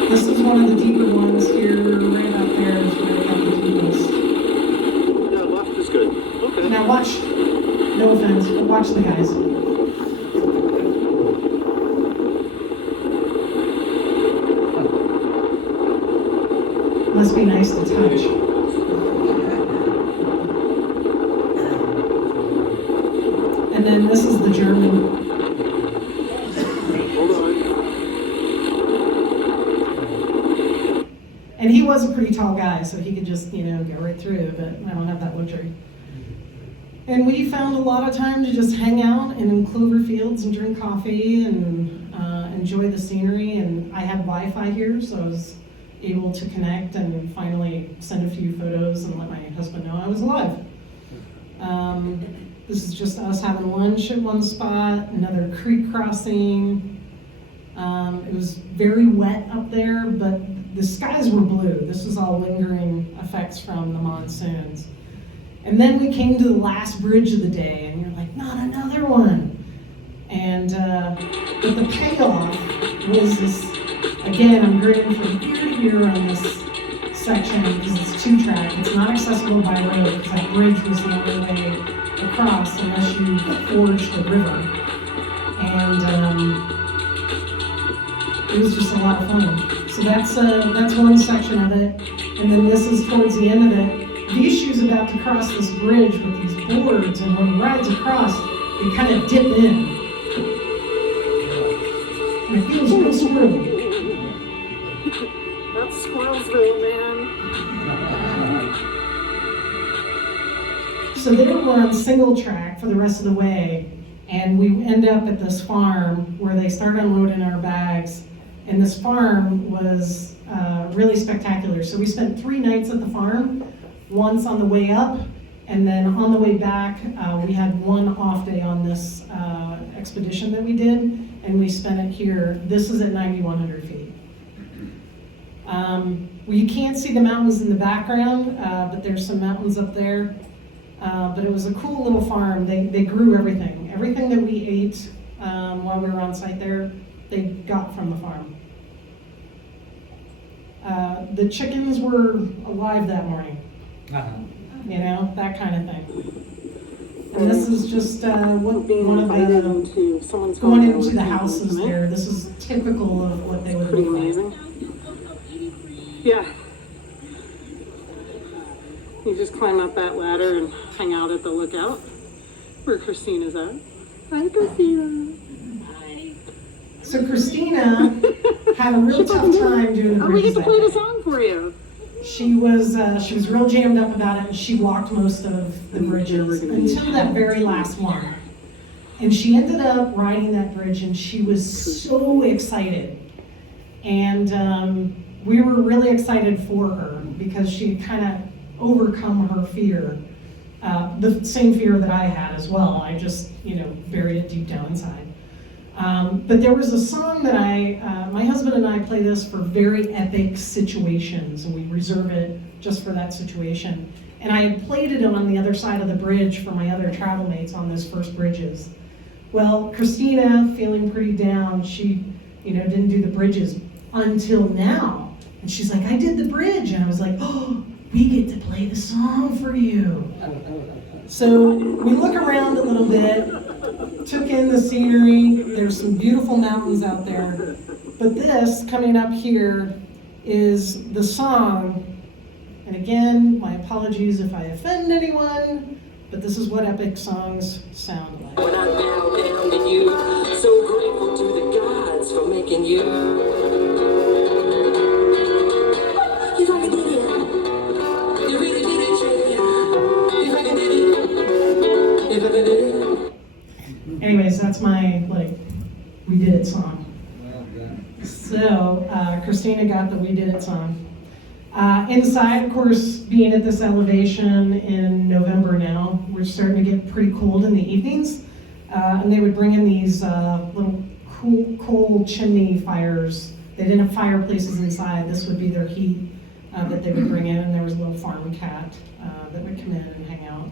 This is one of the deeper ones here, right up there is where I got the deepest. Yeah, left is good. Okay. Now watch, no offense, but watch the guys. Must be nice to touch. And then this is the German. Hold on. And he was a pretty tall guy, so he could just, you know, go right through, but I don't have that luxury. And we found a lot of time to just hang out in clover fields and drink coffee and enjoy the scenery. And I had Wi-Fi here, so I was able to connect and finally send a few photos and let my husband know I was alive. This is just us having lunch at one spot, another creek crossing. It was very wet up there, but the skies were blue. This was all lingering effects from the monsoons. And then we came to the last bridge of the day, and you're like, not another one. And but the payoff was this. Again, I'm grading from here to here on this section because it's 2-track. It's not accessible by road because that bridge was the only way across unless you forged the river. And it was just a lot of fun. So that's one section of it. And then this is towards the end of it. Vishu's about to cross this bridge with these boards, and when he rides across, they kind of dip in. And it feels real squirrely. That's Squirrelsville, man. So there we're on single track for the rest of the way, and we end up at this farm where they start unloading our bags. And this farm was really spectacular. So we spent 3 nights at the farm, once on the way up, and then on the way back, we had one off day on this expedition that we did, and we spent it here. This is at 9,100 feet. Well, you can't see the mountains in the background, but there's some mountains up there. But it was a cool little farm. They grew everything. Everything that we ate while we were on site there, they got from the farm. The chickens were alive that morning. You know, that kind of thing. And this is just what Being one of invited the into someone's going home into the and houses listening to there. This is typical of what they would Pretty look like. amazing. Yeah. You just climb up that ladder and hang out at the lookout where Christina's at. Hi, Christina. Hi. So Christina had a real tough time doing the Oh, we bridges get to that play the day. song for you. She was real jammed up about it, and she walked most of the bridges until that very last one. And she ended up riding that bridge, and she was so excited. And we were really excited for her because she had kind of overcome her fear, the same fear that I had as well. I just, buried it deep down inside. But there was a song that my husband and I play this for very epic situations, and we reserve it just for that situation. And I had played it on the other side of the bridge for my other travel mates on those first bridges. Well, Christina, feeling pretty down, she, didn't do the bridges until now. And she's like, I did the bridge. And I was like, oh, we get to play the song for you. So we look around a little bit, took in the scenery. There's some beautiful mountains out there. But this, coming up here, is the song. And again, my apologies if I offend anyone, but this is what epic songs sound like. When I bow down to you, so grateful to the gods for making you. You fucking did it. You really did it, yeah. You fucking did it. You fucking did it. Anyways, that's my, we did it song. Well done. So, Christina got the We Did It song. Inside, of course, being at this elevation in November now, we're starting to get pretty cold in the evenings. And they would bring in these little coal chimney fires. They didn't have fireplaces inside. This would be their heat that they would bring in. And there was a little farm cat that would come in and hang out.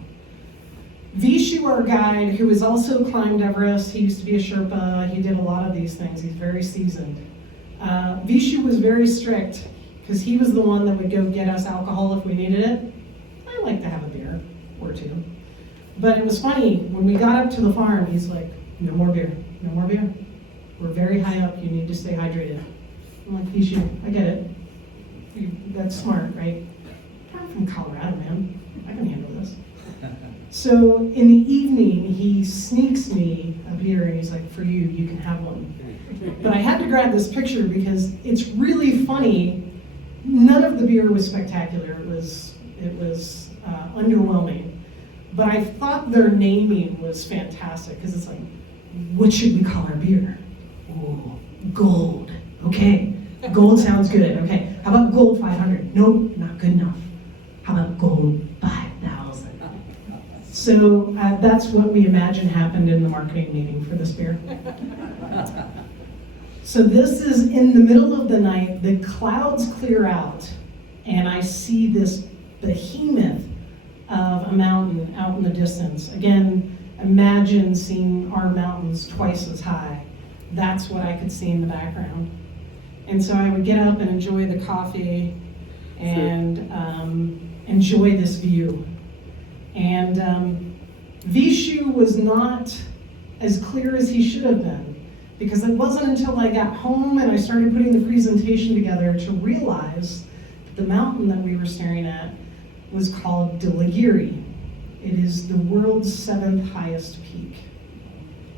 Vishu, our guide, who has also climbed Everest, he used to be a Sherpa, he did a lot of these things, he's very seasoned. Vishu was very strict, because he was the one that would go get us alcohol if we needed it. I like to have a beer or two. But it was funny, when we got up to the farm, he's like, no more beer, no more beer. We're very high up, you need to stay hydrated. I'm like, Vishu, I get it. That's smart, right? I'm from Colorado, man. I can handle this. So in the evening, he sneaks me a beer and he's like, for you, you can have one. But I had to grab this picture because it's really funny. None of the beer was spectacular. It was underwhelming. But I thought their naming was fantastic, because it's like, what should we call our beer? Ooh, Gold. Okay, Gold sounds good. Okay, how about Gold 500? Nope, not good enough. How about Gold 5,000? So that's what we imagine happened in the marketing meeting for this beer. So this is in the middle of the night, the clouds clear out, and I see this behemoth of a mountain out in the distance. Again, imagine seeing our mountains twice as high. That's what I could see in the background. And so I would get up and enjoy the coffee and enjoy this view. And Vishu was not as clear as he should have been, because it wasn't until I got home and I started putting the presentation together to realize the mountain that we were staring at was called Dhaulagiri. It is the world's 7th highest peak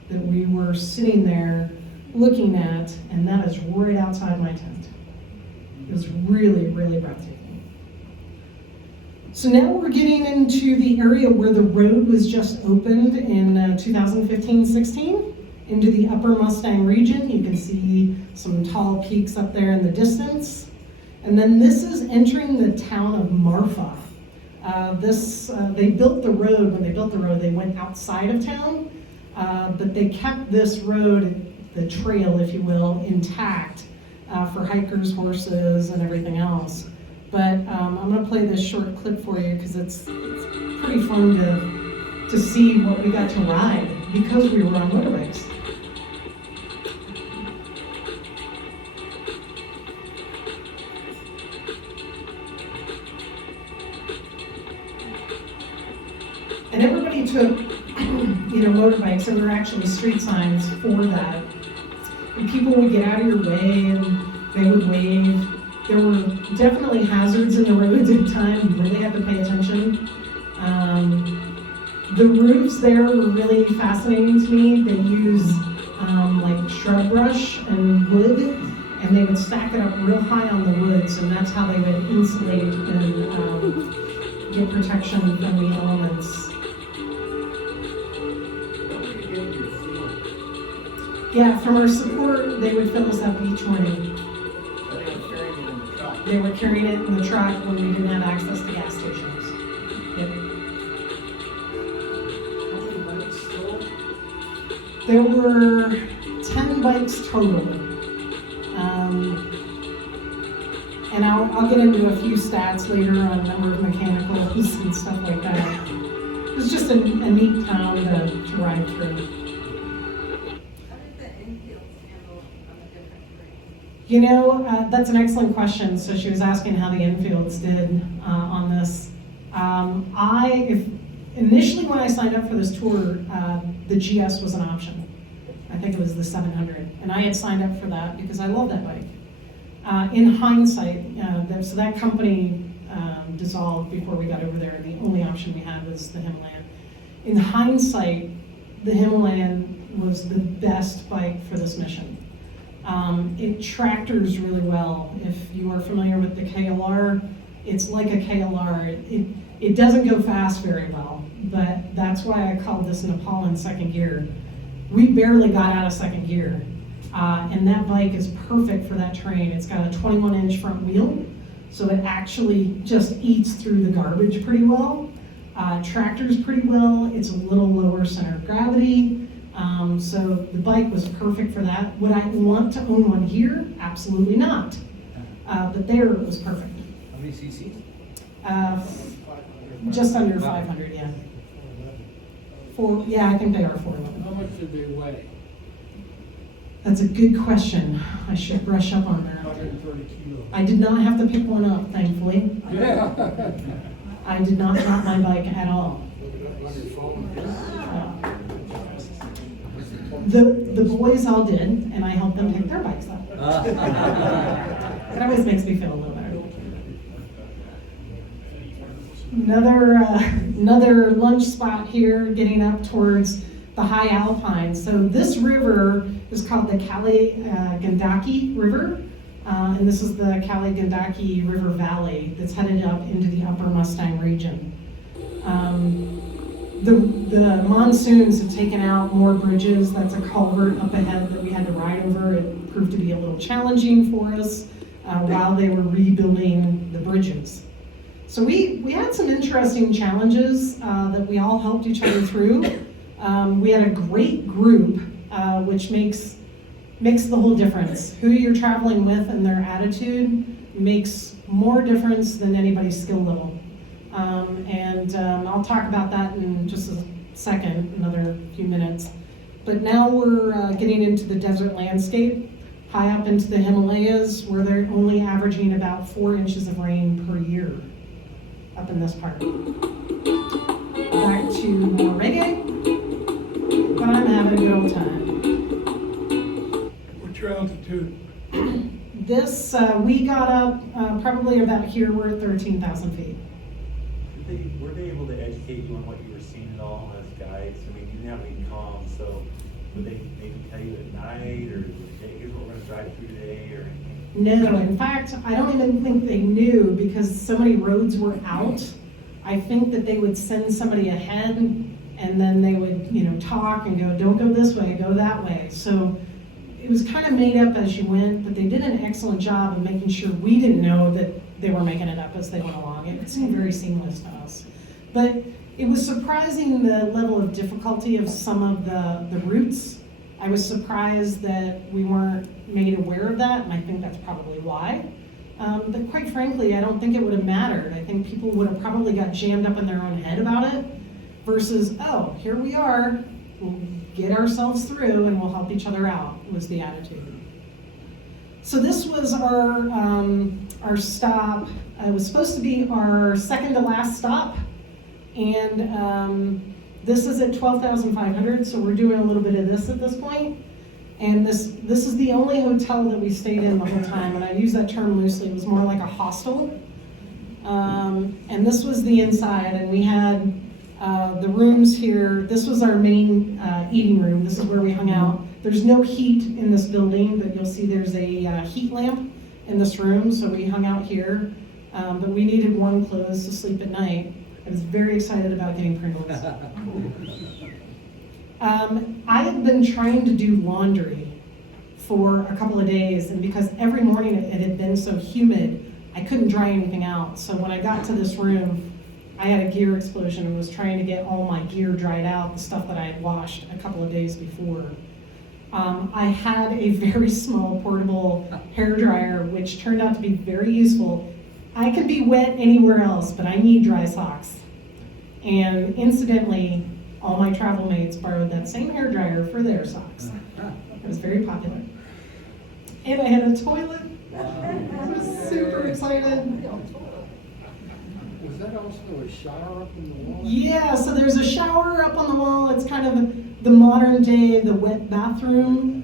that we were sitting there looking at, and that is right outside my tent. It was really, really breathtaking. So now we're getting into the area where the road was just opened in 2015-16, into the Upper Mustang region. You can see some tall peaks up there in the distance. And then this is entering the town of Marfa. They built the road. When they built the road, they went outside of town, but they kept this road, the trail, if you will, intact for hikers, horses, and everything else. But I'm going to play this short clip for you because it's pretty fun to see what we got to ride because we were on motorbikes. And everybody took, motorbikes. There were actually street signs for that. And people would get out of your way and they would wave. There were definitely hazards in the roads at times. You really had to pay attention. The roofs there were really fascinating to me. They used like shrub brush and wood, and they would stack it up real high on the woods, and that's how they would insulate and get protection from the elements. Yeah, from our support, they would fill us up each morning. They were carrying it in the truck when we didn't have access to gas stations. Yep. There were 10 bikes total. And I'll get into a few stats later on number of mechanicals and stuff like that. It was just a neat town to ride through. That's an excellent question. So she was asking how the Enfields did on this. Initially when I signed up for this tour, the GS was an option. I think it was the 700. And I had signed up for that because I love that bike. In hindsight, so that company dissolved before we got over there. The only option we had was the Himalayan. In hindsight, the Himalayan was the best bike for this mission. It tractors really well. If you are familiar with the KLR, it's like a KLR. It doesn't go fast very well, but that's why I called this Nepal in second gear. We barely got out of second gear, and that bike is perfect for that terrain. It's got a 21-inch front wheel, so it actually just eats through the garbage pretty well. Tractors pretty well. It's a little lower center of gravity. So the bike was perfect for that. Would I want to own one here? Absolutely not. But there it was perfect. How many cc? Just under 500, yeah. I think they are 411. How much did they weigh? That's a good question. I should brush up on that. 130 kilos. I did not have to pick one up, thankfully. Yeah. I did not drop my bike at all. Look it up on your phone. The boys all did, and I helped them pick their bikes up. It always makes me feel a little better. Another lunch spot here, getting up towards the high alpine. So this river is called the Kali Gandaki River, and this is the Kali Gandaki River Valley that's headed up into the Upper Mustang region. the monsoons have taken out more bridges. That's a culvert up ahead that we had to ride over. It proved to be a little challenging for us while they were rebuilding the bridges. So we had some interesting challenges that we all helped each other through. We had a great group, which makes the whole difference. Who you're traveling with and their attitude makes more difference than anybody's skill level. I'll talk about that in just a second, another few minutes. But now we're getting into the desert landscape, high up into the Himalayas, where they're only averaging about 4 inches of rain per year up in this part. Back to more reggae, but I'm having a good old time. What's your altitude? This, we got up probably about here, we're at 13,000 feet. Were they able to educate you on what you were seeing at all as guides? I mean, you didn't have any comms, so would they maybe tell you at night, or hey, here's what we're gonna drive through today, or anything? No, in fact, I don't even think they knew because so many roads were out. I think that they would send somebody ahead and then they would, talk and go, don't go this way, go that way. So it was kind of made up as you went, but they did an excellent job of making sure we didn't know that they were making it up as they went along. It seemed very seamless to us. But it was surprising the level of difficulty of some of the routes. I was surprised that we weren't made aware of that, and I think that's probably why. But quite frankly, I don't think it would have mattered. I think people would have probably got jammed up in their own head about it versus, oh, here we are, we'll get ourselves through and we'll help each other out, was the attitude. So this was our stop. It was supposed to be our second to last stop, and this is at 12,500, so we're doing a little bit of this at this point. And this is the only hotel that we stayed in the whole time, and I use that term loosely. It was more like a hostel. And this was the inside, and we had the rooms here. This was our main eating room. This is where we hung out. There's no heat in this building, but you'll see there's a heat lamp in this room, so we hung out here. But we needed warm clothes to sleep at night. I was very excited about getting Pringles. I had been trying to do laundry for a couple of days, and because every morning it had been so humid, I couldn't dry anything out. So when I got to this room, I had a gear explosion and was trying to get all my gear dried out, the stuff that I had washed a couple of days before. I had a very small portable hair dryer, which turned out to be very useful. I can be wet anywhere else, but I need dry socks. And incidentally, all my travel mates borrowed that same hair dryer for their socks. It was very popular. And I had a toilet. I was super excited. Was that also a shower up in the wall? Yeah, so there's a shower up on the wall. It's kind of the modern day, the wet bathroom.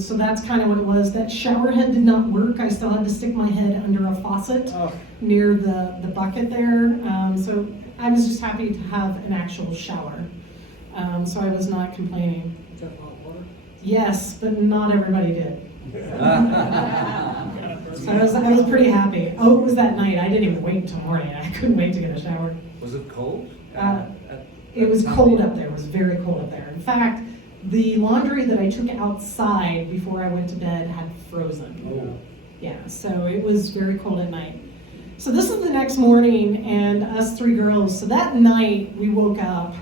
So that's kind of what it was. That shower head did not work. I still had to stick my head under a faucet near the bucket there. So I was just happy to have an actual shower. So I was not complaining. Is that hot water? Yes, but not everybody did. So I was pretty happy. Oh, it was that night. I didn't even wait until morning. I couldn't wait to get a shower. Was it cold? It was cold up there. It was very cold up there. In fact, the laundry that I took outside before I went to bed had frozen. Oh. Yeah, so it was very cold at night. So this is the next morning, and us three girls. So that night we woke up,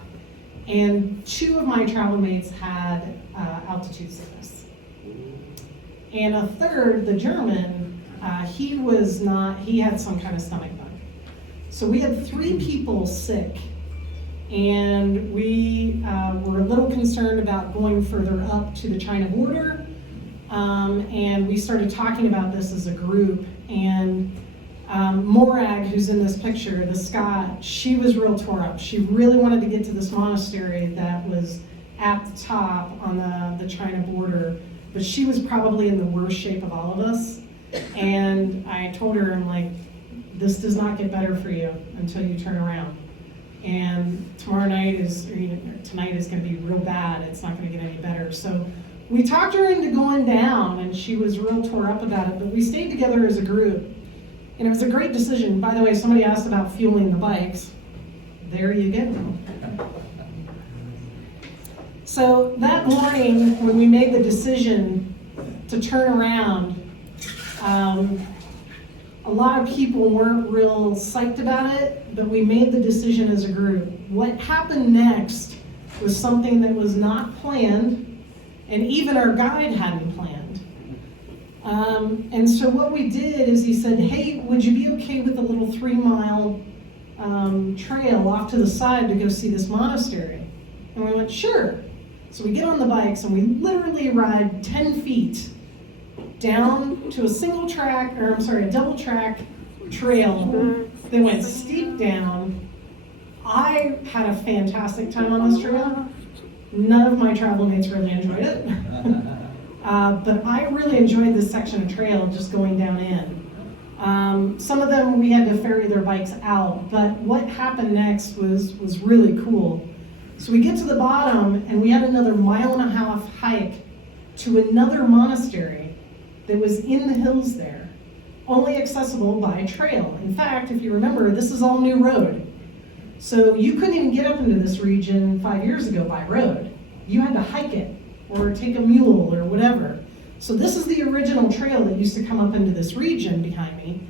and two of my travel mates had altitude sickness. And a third, the German, he had some kind of stomach bug. So we had 3 people sick, and we were a little concerned about going further up to the China border. And we started talking about this as a group, and Morag, who's in this picture, the Scot, she was real tore up. She really wanted to get to this monastery that was at the top on the China border, but she was probably in the worst shape of all of us. And I told her, I'm like, this does not get better for you until you turn around. And tonight is gonna be real bad. It's not gonna get any better. So we talked her into going down, and she was real tore up about it, but we stayed together as a group. And it was a great decision. By the way, somebody asked about fueling the bikes. There you go. So that morning, when we made the decision to turn around, a lot of people weren't real psyched about it, but we made the decision as a group. What happened next was something that was not planned, and even our guide hadn't planned. And so what we did is he said, hey, would you be okay with a little 3-mile trail off to the side to go see this monastery? And we went, sure. So we get on the bikes and we literally ride 10 feet down to a a double track trail that went steep down. I had a fantastic time on this trail. None of my travel mates really enjoyed it. But I really enjoyed this section of trail just going down in. Some of them we had to ferry their bikes out, but what happened next was really cool. So we get to the bottom and we had another 1.5 mile hike to another monastery that was in the hills there, only accessible by trail. In fact, if you remember, this is all new road. So you couldn't even get up into this region 5 years ago by road. You had to hike it or take a mule or whatever. So this is the original trail that used to come up into this region behind me.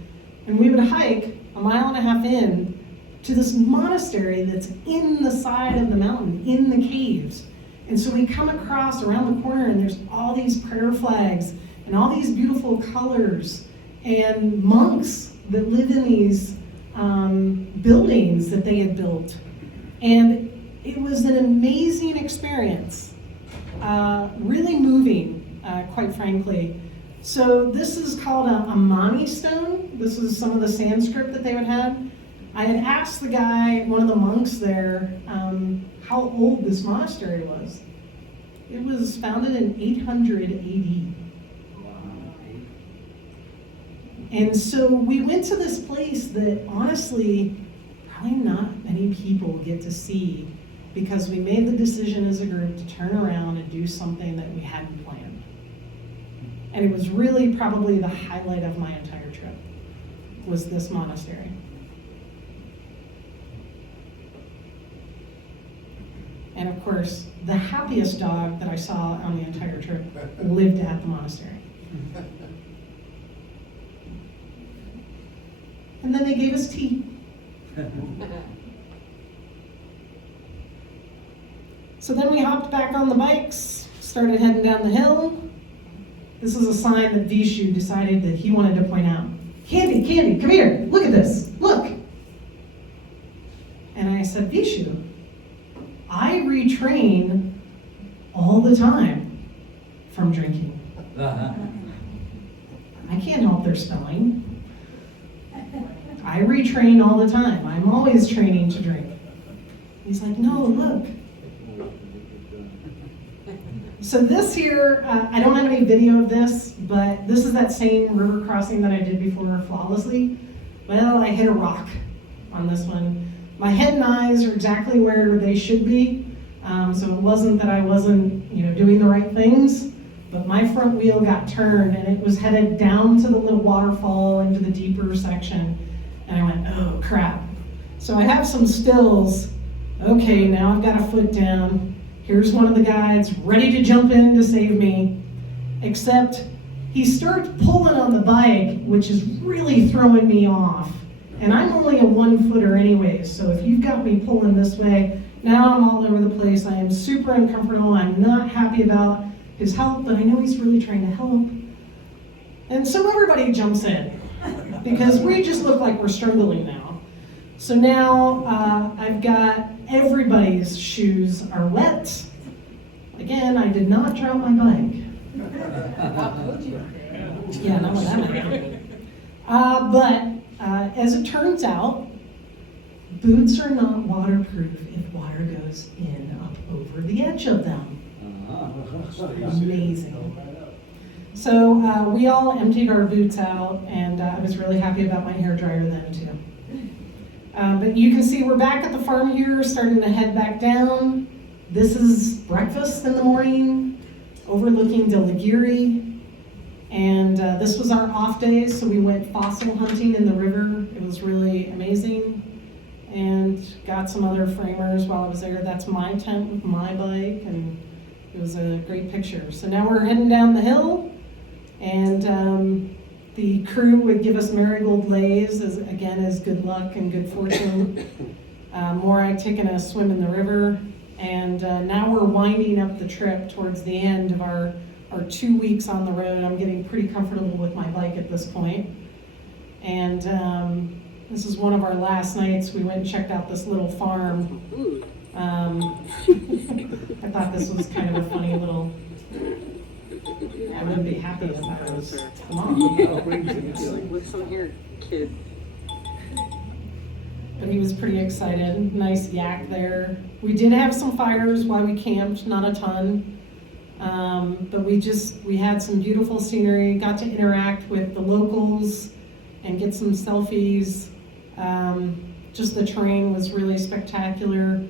And we would hike 1.5 miles in to this monastery that's in the side of the mountain, in the caves. And so we come across around the corner and there's all these prayer flags and all these beautiful colors and monks that live in these buildings that they had built. And it was an amazing experience, really moving, quite frankly. So this is called a Amani stone. This is some of the Sanskrit that they would have. I had asked the guy, one of the monks there, how old this monastery was. It was founded in 800 AD. And so we went to this place that honestly, probably not many people get to see because we made the decision as a group to turn around and do something that we hadn't planned. And it was really probably the highlight of my entire trip, was this monastery. And of course, the happiest dog that I saw on the entire trip lived at the monastery. And then they gave us tea. So then we hopped back on the bikes, started heading down the hill. This is a sign that Vishu decided that he wanted to point out. Candy, come here, look at this, look. And I said, Vishu, I retrain all the time from drinking. I can't help their spelling. I retrain all the time. I'm always training to drink. He's like, no, look. So this here, I don't have any video of this, but this is that same river crossing that I did before flawlessly. Well, I hit a rock on this one. My head and eyes are exactly where they should be. So it wasn't that I wasn't, doing the right things, but my front wheel got turned and it was headed down to the little waterfall into the deeper section. And I went, oh crap. So I have some stills. Okay, now I've got a foot down. Here's one of the guides ready to jump in to save me. Except he starts pulling on the bike, which is really throwing me off. And I'm only a 1-footer anyways, so if you've got me pulling this way, now I'm all over the place. I am super uncomfortable. I'm not happy about his help, but I know he's really trying to help. And so everybody jumps in because we just look like we're struggling now. So now I've got everybody's shoes are wet. Again, I did not drop my bike. Yeah, not with that one. But as it turns out, boots are not waterproof if water goes in up over the edge of them. Amazing. So we all emptied our boots out, and I was really happy about my hairdryer then too. But you can see we're back at the farm here, starting to head back down. This is breakfast in the morning, overlooking Dhaulagiri. And this was our off day, so we went fossil hunting in the river. It was really amazing. and got some other framers while I was there. That's my tent with my bike, and it was a great picture. So now we're heading down the hill, and the crew would give us marigold lays as good luck and good fortune. Morag taking a swim in the river, and now we're winding up the trip towards the end of our 2 weeks on the road. I'm getting pretty comfortable with my bike at this point. And this is one of our last nights. We went and checked out this little farm. I thought this was kind of a funny little, I wouldn't be happy if I was the mom. Listen here, kid. But he was pretty excited. Nice yak there. We did have some fires while we camped, not a ton. But we had some beautiful scenery, got to interact with the locals and get some selfies. Just the terrain was really spectacular.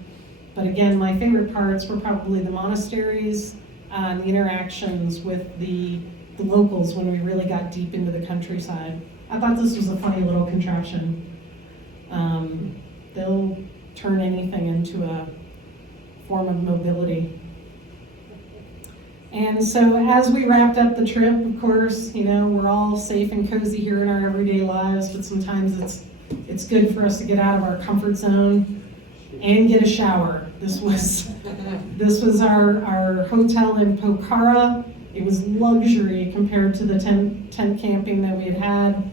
But again, my favorite parts were probably the monasteries and the interactions with the locals when we really got deep into the countryside. I thought this was a funny little contraption. They'll turn anything into a form of mobility. And so as we wrapped up the trip, of course, we're all safe and cozy here in our everyday lives, but sometimes it's good for us to get out of our comfort zone and get a shower. This was our hotel in Pokhara. It was luxury compared to the tent camping that we had.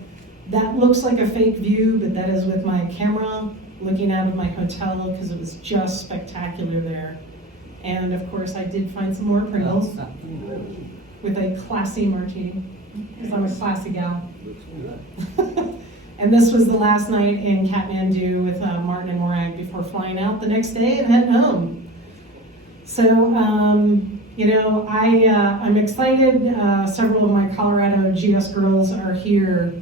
That looks like a fake view, but that is with my camera looking out of my hotel because it was just spectacular there. And of course, I did find some more Pringles with a classy martini, because I'm a classy gal. And this was the last night in Kathmandu with Martin and Morag before flying out the next day and heading home. So, I'm excited. Several of my Colorado GS girls are here.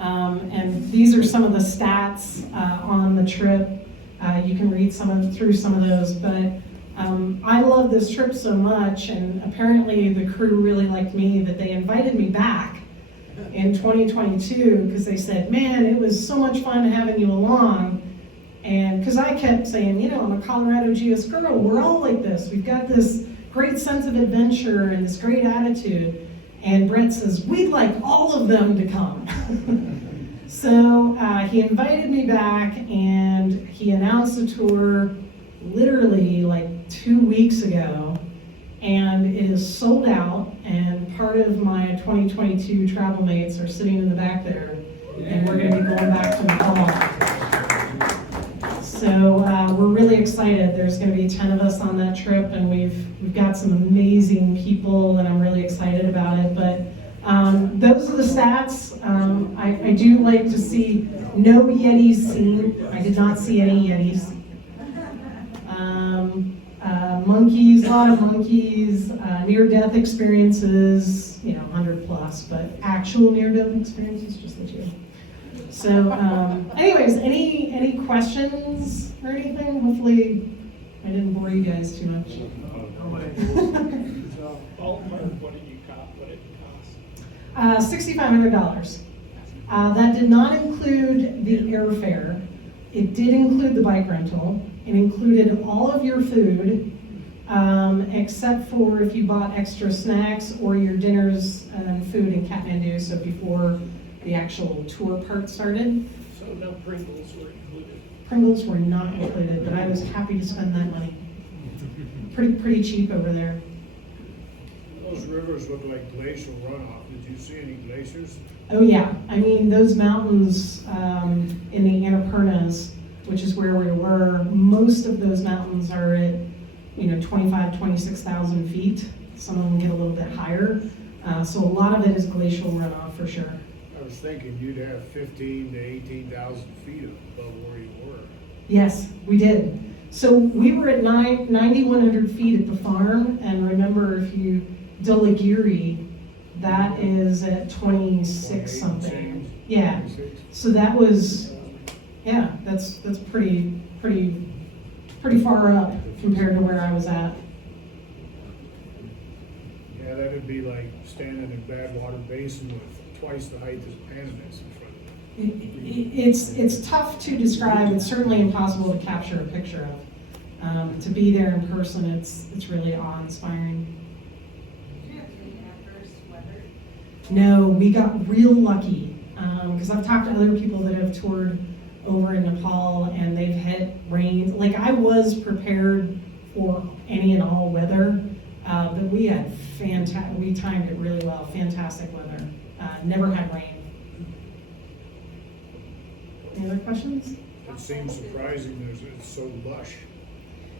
And these are some of the stats on the trip. You can read through some of those, but I love this trip so much, and apparently the crew really liked me that they invited me back in 2022 because they said, man, it was so much fun having you along. And because I kept saying, I'm a Colorado GS girl, we're all like this. We've got this great sense of adventure and this great attitude. And Brett says, we'd like all of them to come. So he invited me back, and he announced the tour literally like 2 weeks ago, and it is sold out, and part of my 2022 travel mates are sitting in the back there, and we're going to be going back to Nepal. So we're really excited. There's going to be 10 of us on that trip, and we've got some amazing people, and I'm really excited about it. But those are the stats. I do like to see no Yetis seen. I did not see any Yetis. Monkeys, a lot of monkeys, near-death experiences, 100 plus, but actual near-death experiences, just the two. So, anyways, any questions or anything? Hopefully, I didn't bore you guys too much. What did you cost? What did it cost? $6,500. That did not include the airfare. It did include the bike rental. It included all of your food, except for if you bought extra snacks or your dinners and food in Kathmandu, so before the actual tour part started. So no Pringles were included? Pringles were not included, but I was happy to spend that money. Pretty cheap over there. Those rivers look like glacial runoff. Did you see any glaciers? Oh yeah, I mean those mountains in the Annapurnas, which is where we were, most of those mountains are at 26,000 feet. Some of them get a little bit higher. So a lot of it is glacial runoff for sure. I was thinking you'd have 15 to 18,000 feet above where you were. Yes, we did. So we were at 9,100 feet at the farm, and remember if you Dhaulagiri, that is at 26 something. Yeah. So that was, that's pretty far up compared to where I was at. Yeah, that'd be like standing in Badwater Basin with twice the height as Panamint in front of it. It's tough to describe. It's certainly impossible to capture a picture of. To be there in person, it's really awe-inspiring. No, we got real lucky, because I've talked to other people that have toured over in Nepal and they've hit rain. Like, I was prepared for any and all weather, but we had we timed it really well, fantastic weather. Never had rain. Any other questions? It seems surprising that it's so lush.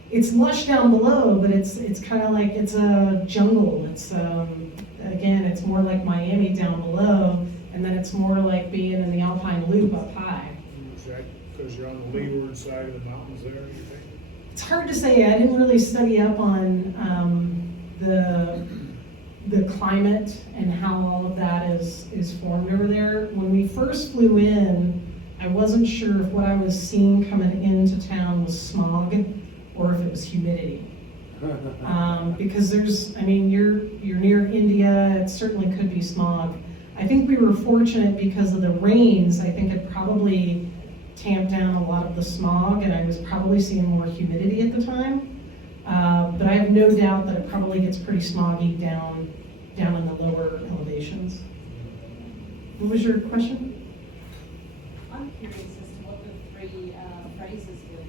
It's lush down below, but it's kind of like it's a jungle. It's again, it's more like Miami down below, and then it's more like being in the Alpine Loop up high. Is that because you're on the leeward side of the mountains there, you think? It's hard to say. I didn't really study up on the climate and how all of that is formed over there. When we first flew in, I wasn't sure if what I was seeing coming into town was smog or if it was humidity. Because you're near India, it certainly could be smog. I think we were fortunate because of the rains. I think it probably tamped down a lot of the smog, and I was probably seeing more humidity at the time. But I have no doubt that it probably gets pretty smoggy down in the lower elevations. What was your question? I'm curious as to what the three phrases were.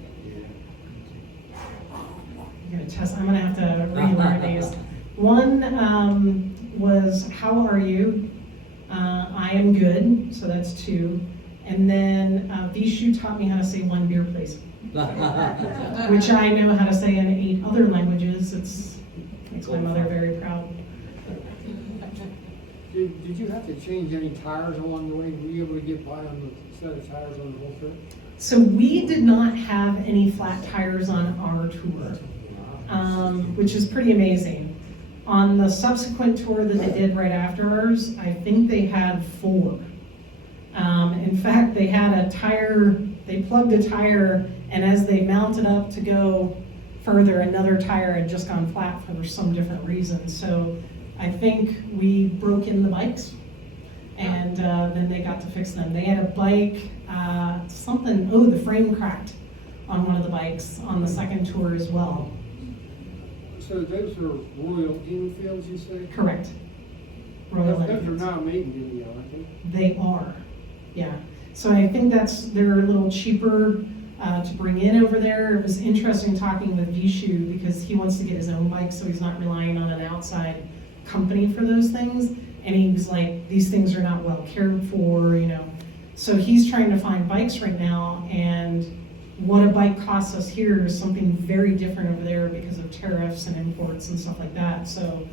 I'm gonna have to relearn these. One was, how are you? I am good, so that's 2. And then Vishu taught me how to say 1 beer please, which I know how to say in 8 other languages. Makes my mother very proud. Did you have to change any tires along the way? Were you able to get by on the set of tires on the whole trip? So we did not have any flat tires on our tour, which is pretty amazing. On the subsequent tour that they did right after ours, I think they had 4. In fact, they had a tire, they plugged a tire, and as they mounted up to go further, another tire had just gone flat for some different reason. So I think we broke in the bikes, and then they got to fix them. They had a bike, the frame cracked on one of the bikes on the second tour as well. So those are Royal Enfields, you say? Correct. Royal Those are Enfields. now made in India, aren't they? They are, yeah. So I think they're a little cheaper to bring in over there. It was interesting talking with Vishu because he wants to get his own bike, so he's not relying on an outside company for those things. And he was like, these things are not well cared for, you know. So he's trying to find bikes right now, and what a bike costs us here is something very different over there because of tariffs and imports and stuff like that. So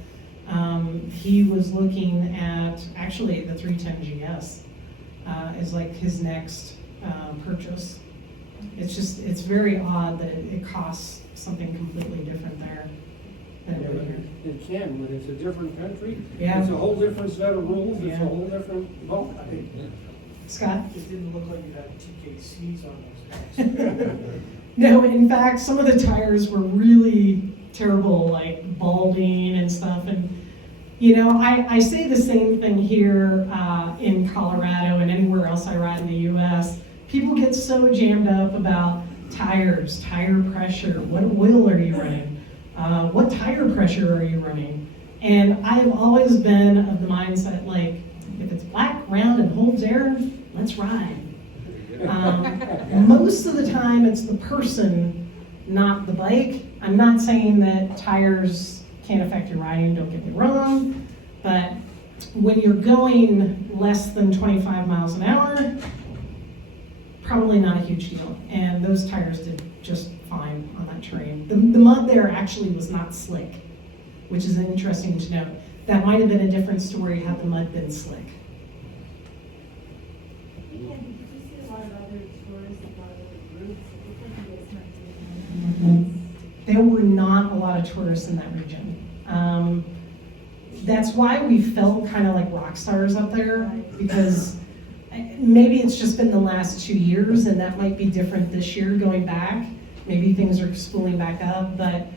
he was looking at actually the 310 GS is like his next purchase. It's very odd that it costs something completely different there than over here. It can, but it's a different country. Yeah. It's a whole different set of rules. It's Yeah. a whole different boat. Scott? It didn't look like you had TKCs on those bikes. No, in fact, some of the tires were really terrible, like balding and stuff. And, you know, I say the same thing here in Colorado and anywhere else I ride in the US. People get so jammed up about tires, tire pressure, what oil are you running? What tire pressure are you running? And I have always been of the mindset, like, if it's black, round, and holds air, let's ride. Most of the time, it's the person, not the bike. I'm not saying that tires can't affect your riding, don't get me wrong, but when you're going less than 25 miles an hour, probably not a huge deal. And those tires did just fine on that terrain. The mud there actually was not slick, which is interesting to note. That might have been a different story had the mud been slick. There were not a lot of tourists in that region. That's why we felt kind of like rock stars up there, because maybe it's just been the last 2 years, and that might be different this year going back. Maybe things are spooling back up, but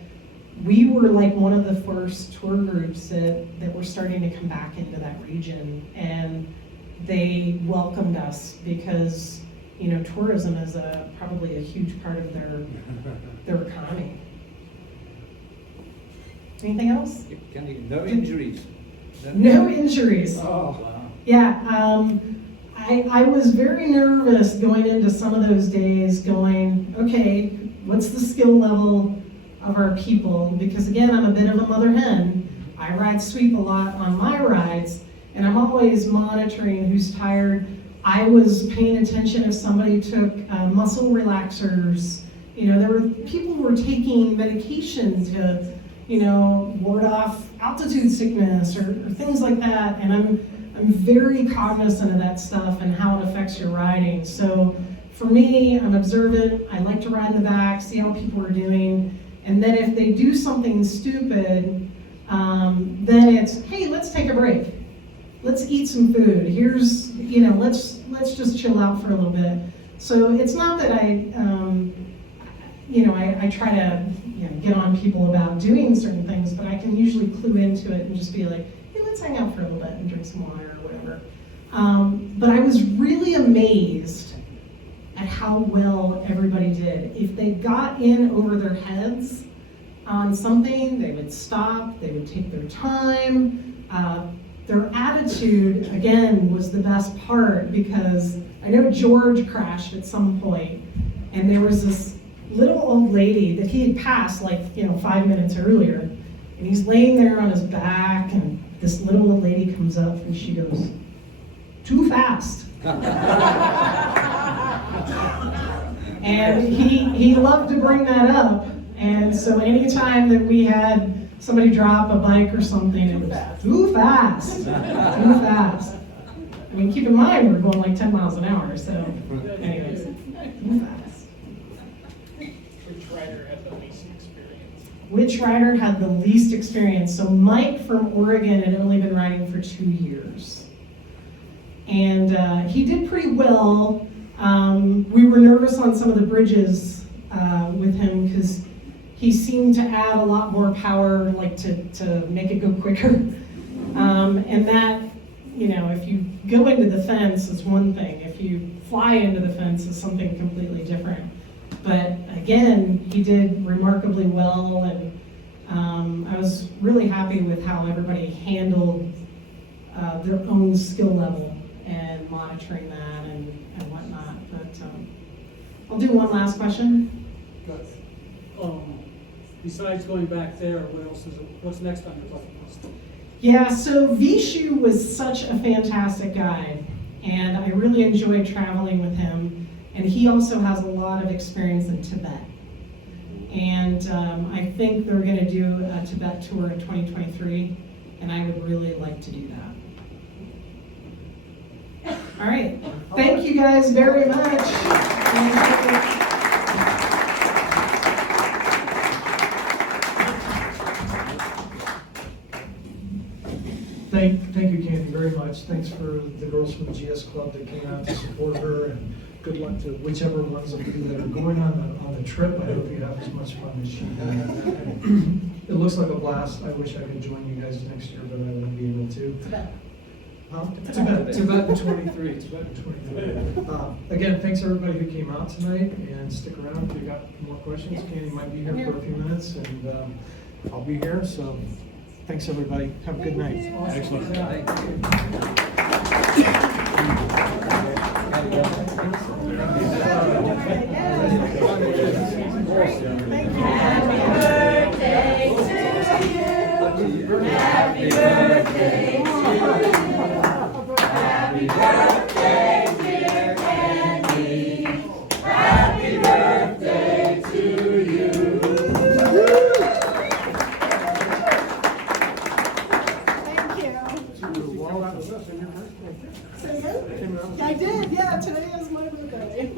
we were like one of the first tour groups that were starting to come back into that region. And they welcomed us because, you know, tourism is probably a huge part of their economy. Anything else? No injuries? No injuries. Oh, wow. Yeah, I was very nervous going into some of those days going, okay, what's the skill level of our people? Because again, I'm a bit of a mother hen. I ride sweep a lot on my rides, and I'm always monitoring who's tired. I was paying attention if somebody took muscle relaxers. You know, there were people who were taking medication to, you know, ward off altitude sickness or things like that. And I'm very cognizant of that stuff and how it affects your riding. So for me, I'm observant. I like to ride in the back, see how people are doing. And then if they do something stupid, then it's, hey, let's take a break. Let's eat some food. Here's, you know, let's just chill out for a little bit. So it's not that I try to, you know, get on people about doing certain things, but I can usually clue into it and just be like, hey, let's hang out for a little bit and drink some water or whatever. But I was really amazed at how well everybody did. If they got in over their heads on something, they would stop, they would take their time. Their attitude, again, was the best part, because I know George crashed at some point, and there was this little old lady that he had passed, like, you know, 5 minutes earlier, and he's laying there on his back, and this little old lady comes up and she goes, "Too fast." And he loved to bring that up, and so anytime that we had somebody drop a bike or something, it was too fast, too fast. I mean, keep in mind, we're going like 10 miles an hour, so anyways, too fast. Which rider had the least experience? Which rider had the least experience? So Mike from Oregon had only been riding for 2 years. And he did pretty well. We were nervous on some of the bridges with him because he seemed to add a lot more power, like to make it go quicker. And that, you know, if you go into the fence, is one thing. If you fly into the fence, is something completely different. But again, he did remarkably well, and I was really happy with how everybody handled their own skill level and monitoring that and whatnot. But I'll do one last question. Good. Besides going back there, what's next on your bucket list? Yeah, so Vishu was such a fantastic guide, and I really enjoyed traveling with him. And he also has a lot of experience in Tibet. And I think they're going to do a Tibet tour in 2023, and I would really like to do that. All right, thank you guys very much. Thank you, Candy, very much. Thanks for the girls from the GS Club that came out to support her, and good luck to whichever ones of you that are going on the trip. I hope you have as much fun as she did. It looks like a blast. I wish I could join you guys next year, but I won't be able to. Tibet in 23. Again, thanks everybody who came out tonight, and stick around if you got more questions. Candy might be here for a few minutes, and I'll be here. So thanks everybody. Have a good night. Excellent. Thank I did, yeah, today is my birthday.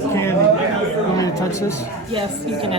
Candy, you want me to touch this? Yes, you can.